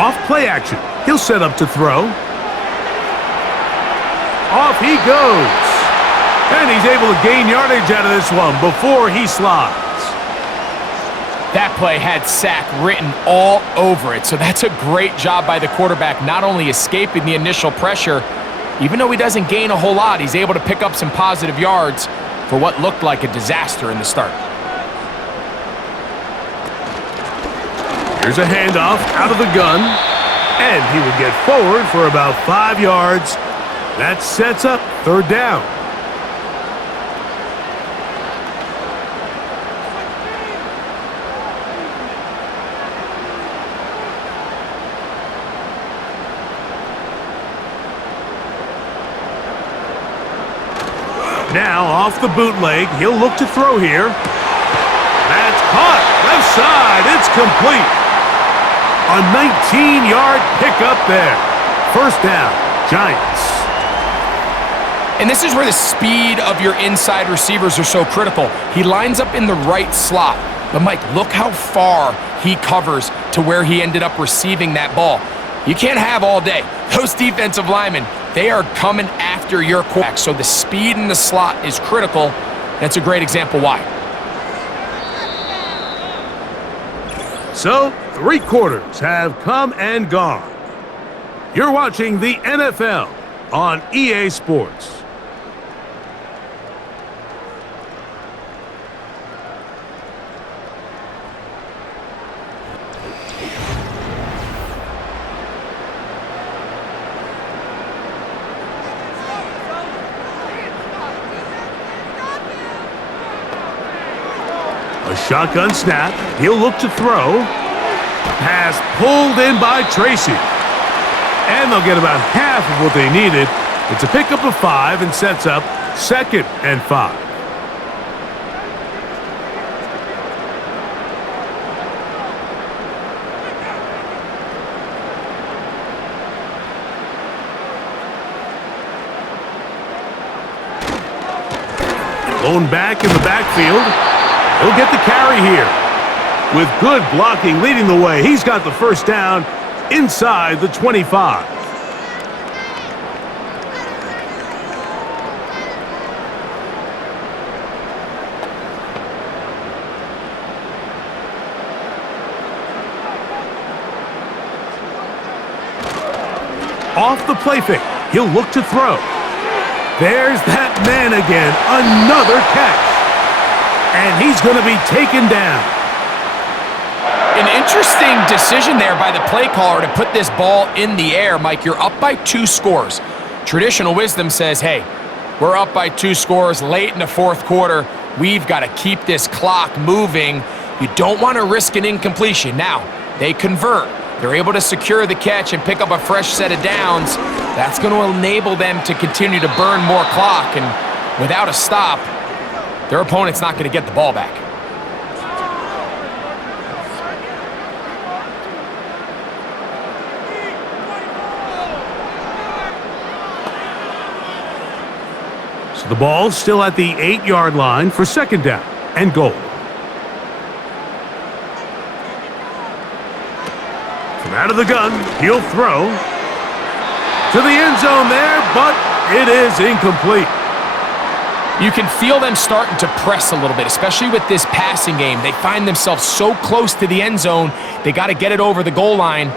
Off play action. He'll set up to throw. Off he goes. And he's able to gain yardage out of this one before he slides. That play had sack written all over it, so that's a great job by the quarterback, not only escaping the initial pressure, even though he doesn't gain a whole lot, he's able to pick up some positive yards for what looked like a disaster in the start. Here's a handoff out of the gun, and he would get forward for about 5 yards. That sets up third down. Now off the bootleg, he'll look to throw here. That's caught, left side, it's complete. A 19-yard pickup there. First down, Giants. And this is where the speed of your inside receivers are so critical. He lines up in the right slot. But Mike, look how far he covers to where he ended up receiving that ball. You can't have all day. Those defensive linemen, they are coming after your quarterback. So the speed in the slot is critical. That's a great example why. So, 3 quarters have come and gone. You're watching the NFL on EA Sports. A shotgun snap. He'll look to throw. Pass pulled in by Tracy. And they'll get about half of what they needed. It's a pickup of 5 and sets up 2nd and 5. Blown back in the backfield. He'll get the carry here. With good blocking leading the way, he's got the first down inside the 25. Off the play fake, he'll look to throw. There's that man again, another catch. And he's going to be taken down. An interesting decision there by the play caller to put this ball in the air. Mike, you're up by 2 scores. Traditional wisdom says, hey, we're up by 2 scores late in the 4th quarter. We've got to keep this clock moving. You don't want to risk an incompletion. Now, they convert. They're able to secure the catch and pick up a fresh set of downs. That's going to enable them to continue to burn more clock. And without a stop, their opponent's not going to get the ball back. So the ball's still at the 8-yard line for 2nd down and goal. From out of the gun, he'll throw to the end zone there, but it is incomplete. You can feel them starting to press a little bit, especially with this passing game. They find themselves so close to the end zone, they got to get it over the goal line.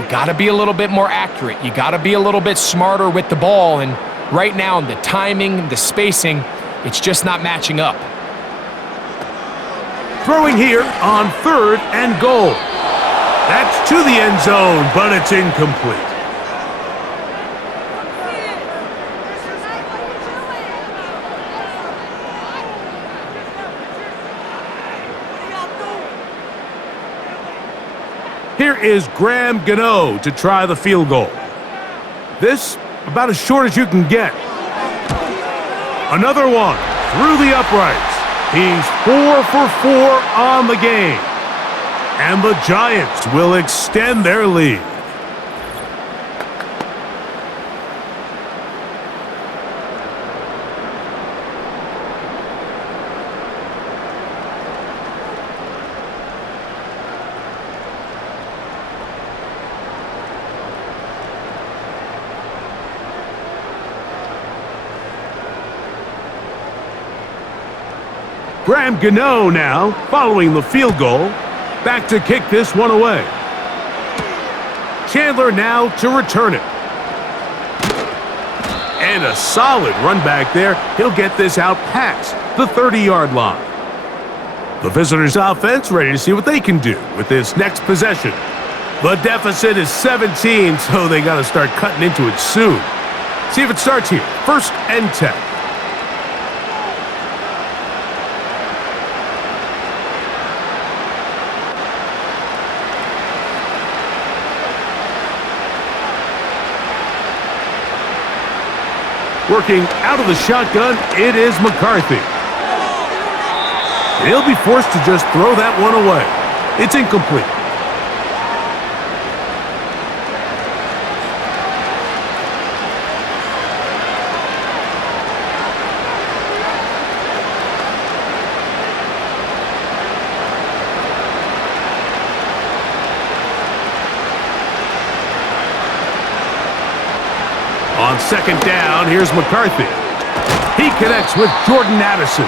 You got to be a little bit more accurate. You got to be a little bit smarter with the ball. And right now, the timing, the spacing, it's just not matching up. Throwing here on 3rd and goal. That's to the end zone, but it's incomplete. Here is Graham Gano to try the field goal. This about as short as you can get. Another one through the uprights. He's 4 for 4 on the game. And the Giants will extend their lead. Graham Gano now, following the field goal. Back to kick this one away. Chandler now to return it. And a solid run back there. He'll get this out past the 30-yard line. The visitors' offense ready to see what they can do with this next possession. The deficit is 17, so they got to start cutting into it soon. See if it starts here. 1st and 10. Working out of the shotgun, it is McCarthy. He'll be forced to just throw that one away. It's incomplete. On 2nd down, here's McCarthy. He connects with Jordan Addison.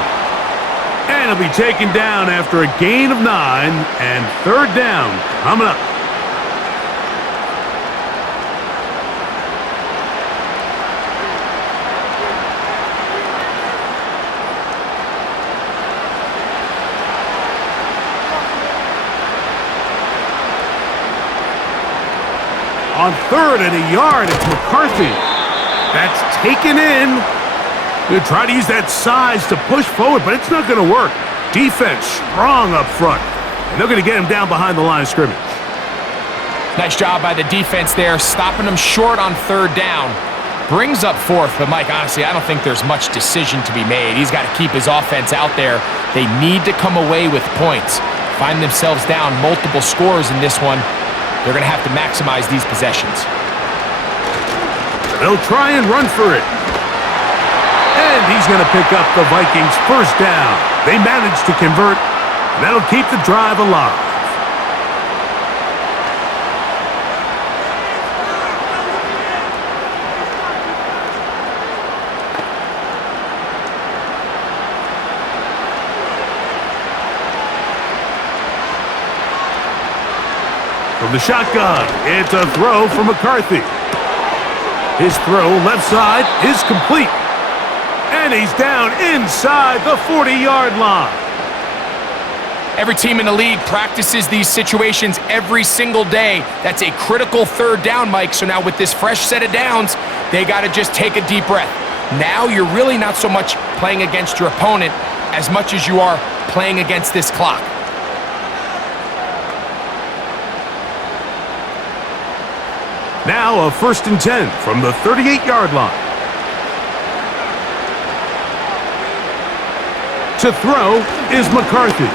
And he'll be taken down after a gain of 9, and 3rd down coming up. On 3rd and a yard, it's McCarthy. That's taken in. Going to try to use that size to push forward, but it's not going to work. Defense strong up front. And they're going to get him down behind the line of scrimmage. Nice job by the defense there, stopping him short on 3rd down. Brings up 4th, but Mike, honestly, I don't think there's much decision to be made. He's got to keep his offense out there. They need to come away with points. Find themselves down multiple scores in this one. They're going to have to maximize these possessions. They'll try and run for it. And he's going to pick up the Vikings' 1st down. They managed to convert, and that'll keep the drive alive. From the shotgun, it's a throw for McCarthy. His throw left side is complete. And he's down inside the 40-yard line. Every team in the league practices these situations every single day. That's a critical 3rd down, Mike. So now with this fresh set of downs, they got to just take a deep breath. Now you're really not so much playing against your opponent as much as you are playing against this clock. Now a 1st and 10 from the 38-yard line. To throw is McCarthy.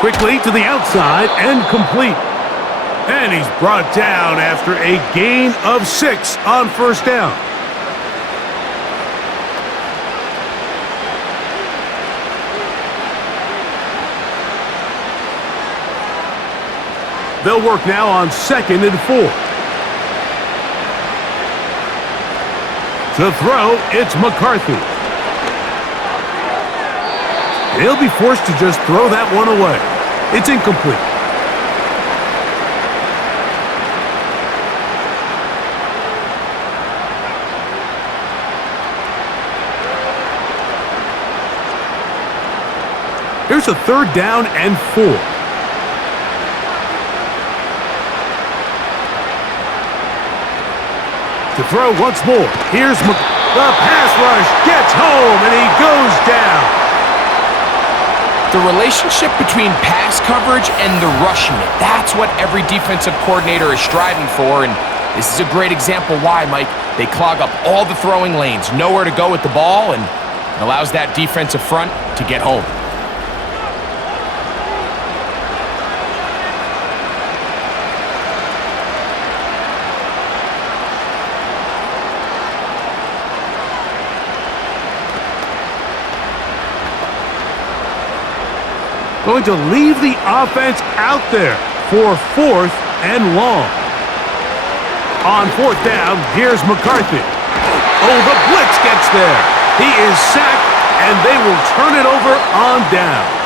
Quickly to the outside and complete. And he's brought down after a gain of 6 on 1st down. They'll work now on 2nd and 4. To throw, it's McCarthy. He'll be forced to just throw that one away. It's incomplete. Here's a 3rd down and 4. To throw once more. Here's the pass rush gets home, and he goes down. The relationship between pass coverage and the rushing it, that's what every defensive coordinator is striving for, and this is a great example why, Mike. They clog up all the throwing lanes, nowhere to go with the ball, and it allows that defensive front to get home. Going to leave the offense out there for 4th and long. On 4th down, here's McCarthy. Oh, the blitz gets there. He is sacked, and they will turn it over on downs.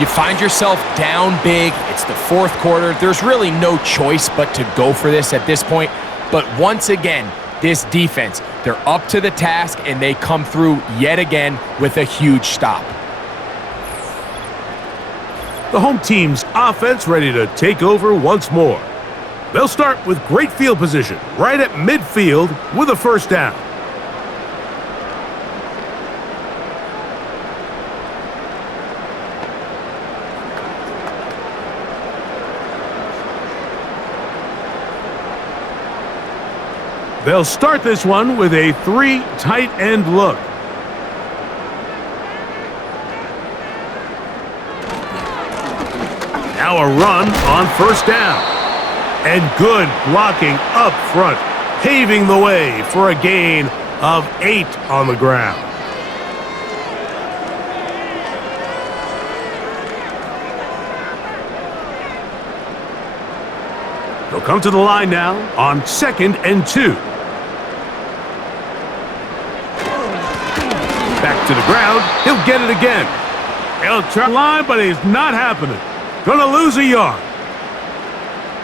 You find yourself down big. It's the fourth quarter. There's really no choice but to go for this at this point. But once again, this defense, they're up to the task, and they come through yet again with a huge stop. The home team's offense ready to take over once more. They'll start with great field position right at midfield with a first down. They'll start this one with a 3 tight end look. Now a run on first down. And good blocking up front, paving the way for a gain of 8 on the ground. They'll come to the line now on 2nd and 2. Back to the ground. He'll get it again. He'll try line, but it's not happening. Gonna lose a yard.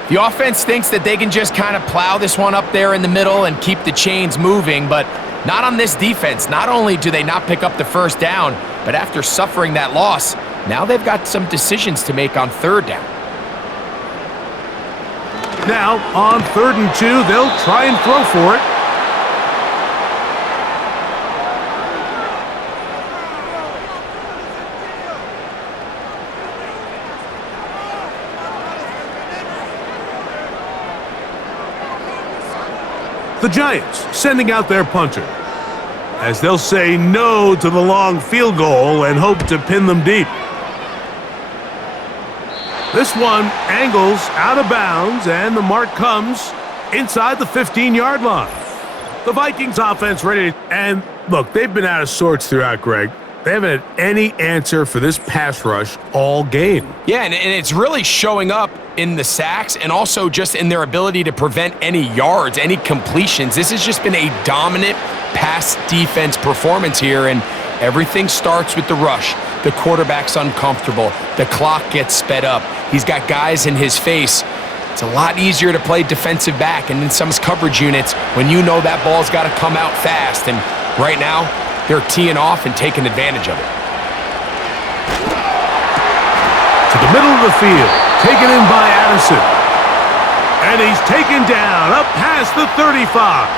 The offense thinks that they can just kind of plow this one up there in the middle and keep the chains moving, but not on this defense. Not only do they not pick up the first down, but after suffering that loss, now they've got some decisions to make on third down. Now, on 3rd and 2, they'll try and throw for it. The Giants sending out their punter, as they'll say no to the long field goal and hope to pin them deep. This one angles out of bounds, and the mark comes inside the 15-yard line. The Vikings offense ready, and look, they've been out of sorts throughout, Greg. They haven't had any answer for this pass rush all game. Yeah, and it's really showing up in the sacks and also just in their ability to prevent any yards, any completions. This has just been a dominant pass defense performance here, and everything starts with the rush. The quarterback's uncomfortable. The clock gets sped up. He's got guys in his face. It's a lot easier to play defensive back and in some coverage units when you know that ball's got to come out fast. And right now, they're teeing off and taking advantage of it. To the middle of the field, taken in by Addison. And he's taken down up past the 35.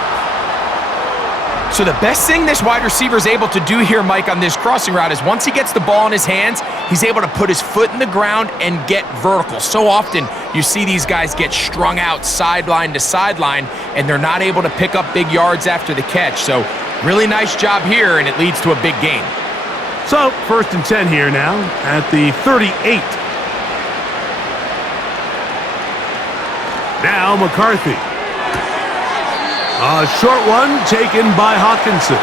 So the best thing this wide receiver is able to do here, Mike, on this crossing route is once he gets the ball in his hands, he's able to put his foot in the ground and get vertical. So often you see these guys get strung out sideline to sideline, and they're not able to pick up big yards after the catch. So really nice job here, and it leads to a big gain. So 1st and 10 here now at the 38. Now McCarthy. A short one taken by Hawkinson.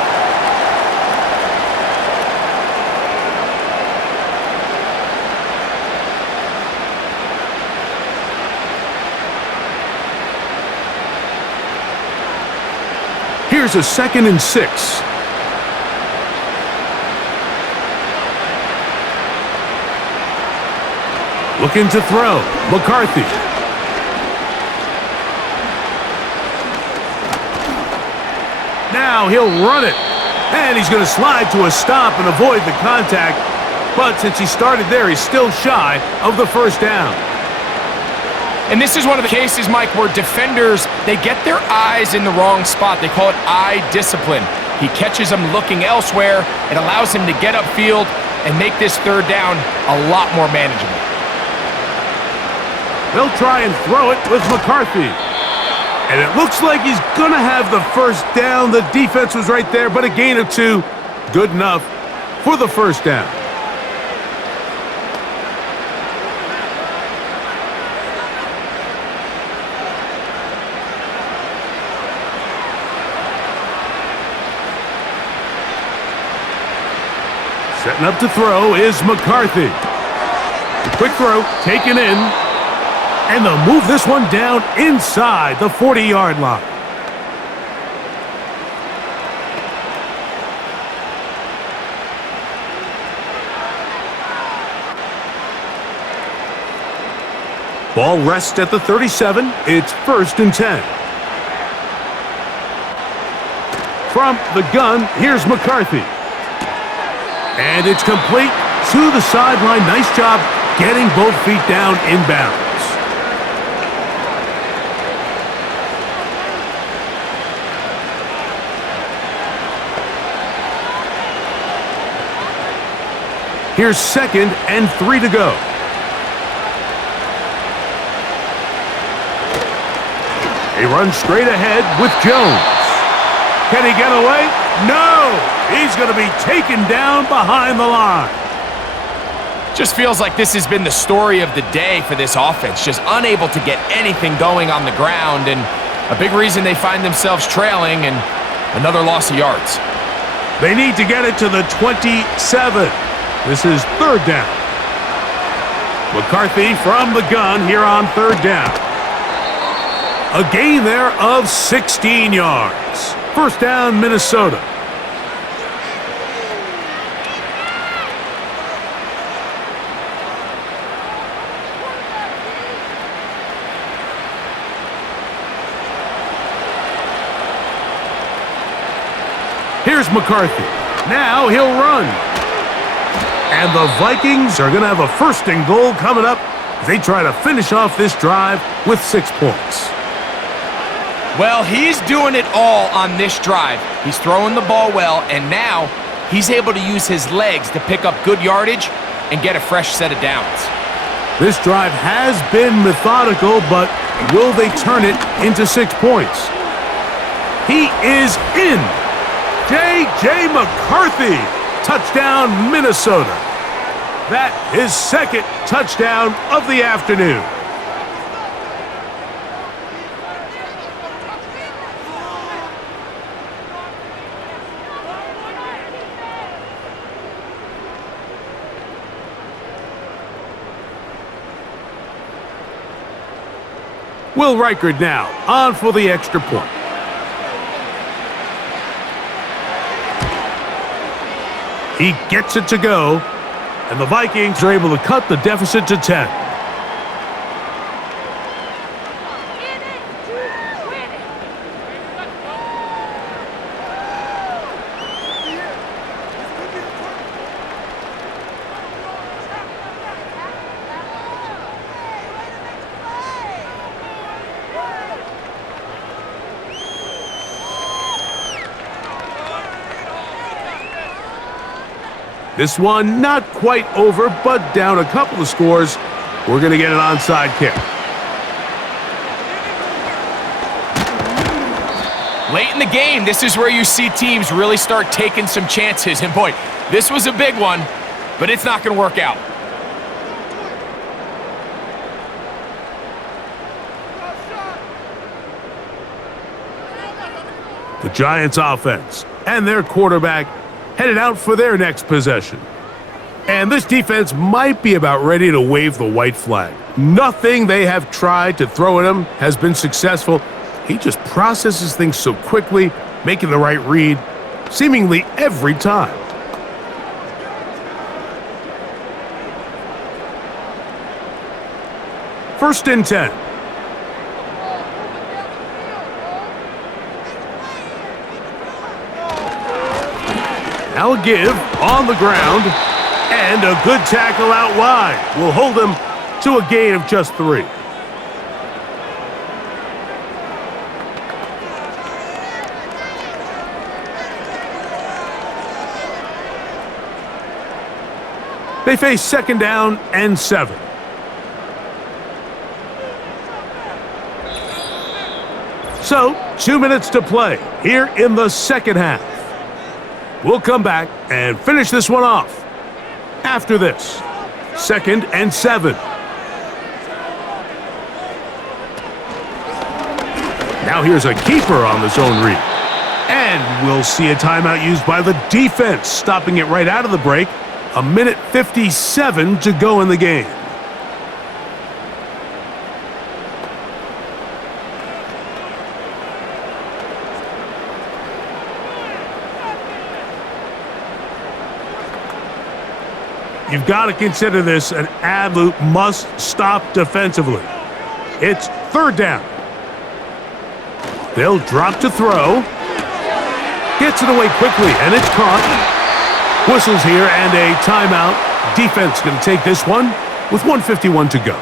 Here's a 2nd and 6. Looking to throw. McCarthy. Now he'll run it. And he's going to slide to a stop and avoid the contact. But since he started there, he's still shy of the first down. And this is one of the cases, Mike, where defenders, they get their eyes in the wrong spot. They call it eye discipline. He catches them looking elsewhere. It allows him to get upfield and make this third down a lot more manageable. They'll try and throw it with McCarthy. And it looks like he's going to have the first down. The defense was right there, but a gain of 2. Good enough for the first down. Setting up to throw is McCarthy. Quick throw, taken in. And they'll move this one down inside the 40-yard line. Ball rests at the 37. It's 1st and 10. From the gun, here's McCarthy. And it's complete to the sideline. Nice job getting both feet down inbounds. Here's 2nd and 3 to go. He runs straight ahead with Jones. Can he get away? No! He's going to be taken down behind the line. Just feels like this has been the story of the day for this offense. Just unable to get anything going on the ground, and a big reason they find themselves trailing and another loss of yards. They need to get it to the 27. This is 3rd down. McCarthy from the gun here on 3rd down. A gain there of 16 yards. 1st down, Minnesota. Here's McCarthy. Now he'll run. And the Vikings are going to have a 1st and goal coming up as they try to finish off this drive with 6 points. Well, he's doing it all on this drive. He's throwing the ball well, and now he's able to use his legs to pick up good yardage and get a fresh set of downs. This drive has been methodical, but will they turn it into 6 points? He is in. J.J. McCarthy. Touchdown, Minnesota. That is 2nd touchdown of the afternoon. Will Reichard now on for the extra point. He gets it to go, and the Vikings are able to cut the deficit to 10. This one not quite over, but down a couple of scores. We're going to get an onside kick. Late in the game, this is where you see teams really start taking some chances. And boy, this was a big one, but it's not going to work out. The Giants offense and their quarterback headed out for their next possession. And this defense might be about ready to wave the white flag. Nothing they have tried to throw at him has been successful. He just processes things so quickly, making the right read, seemingly every time. First and 10. Now a give on the ground, and a good tackle out wide will hold him to a gain of just 3. They face 2nd down and 7. So, 2 minutes to play here in the 2nd half. We'll come back and finish this one off after this. 2nd and 7. Now here's a keeper on the zone read. And we'll see a timeout used by the defense, stopping it right out of the break. 1:57 to go in the game. You've got to consider this an absolute must-stop defensively. It's third down. They'll drop to throw. Gets it away quickly, and it's caught. Whistles here and a timeout. Defense going to take this one with 1:51 to go.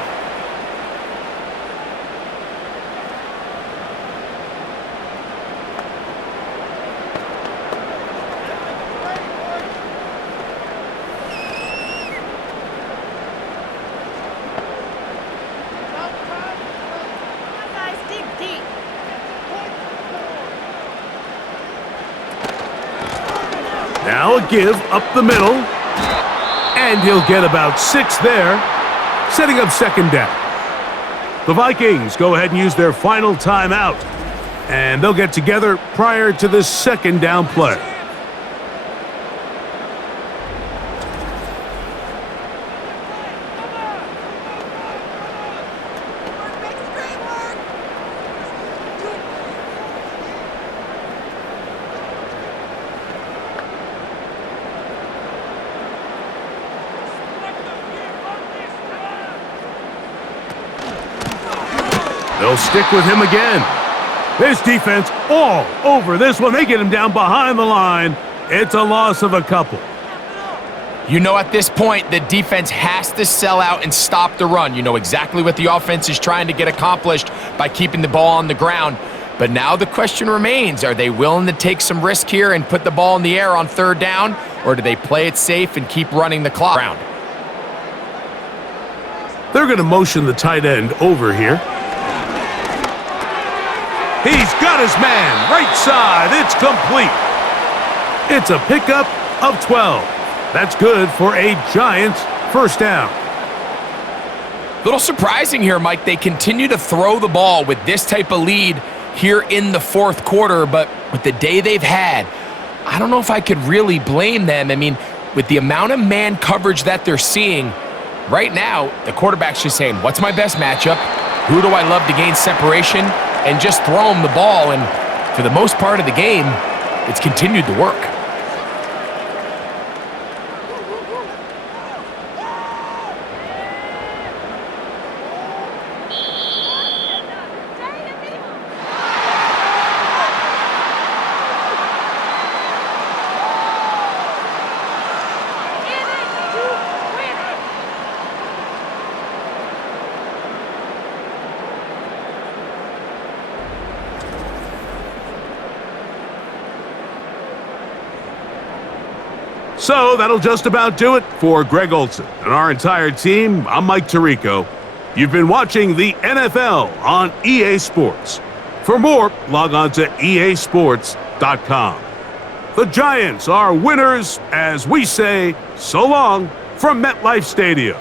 Now a give up the middle, and he'll get about 6 there, setting up second down. The Vikings go ahead and use their final timeout, and they'll get together prior to this second down play. They'll stick with him again. This defense all over this one. They get him down behind the line. It's a loss of a couple. You know, at this point, the defense has to sell out and stop the run. You know exactly what the offense is trying to get accomplished by keeping the ball on the ground. But now the question remains, are they willing to take some risk here and put the ball in the air on third down, or do they play it safe and keep running the clock around? They're going to motion the tight end over here. He's got his man, right side, it's complete. It's a pickup of 12. That's good for a Giants first down. Little surprising here, Mike. They continue to throw the ball with this type of lead here in the fourth quarter, but with the day they've had, I don't know if I could really blame them. I mean, with the amount of man coverage that they're seeing, right now, the quarterback's just saying, what's my best matchup? Who do I love to gain separation? And just throw him the ball, and for the most part of the game, it's continued to work. So that'll just about do it for Greg Olson and our entire team. I'm Mike Tirico. You've been watching the NFL on EA Sports. For more, log on to easports.com. The Giants are winners as we say so long from MetLife Stadium.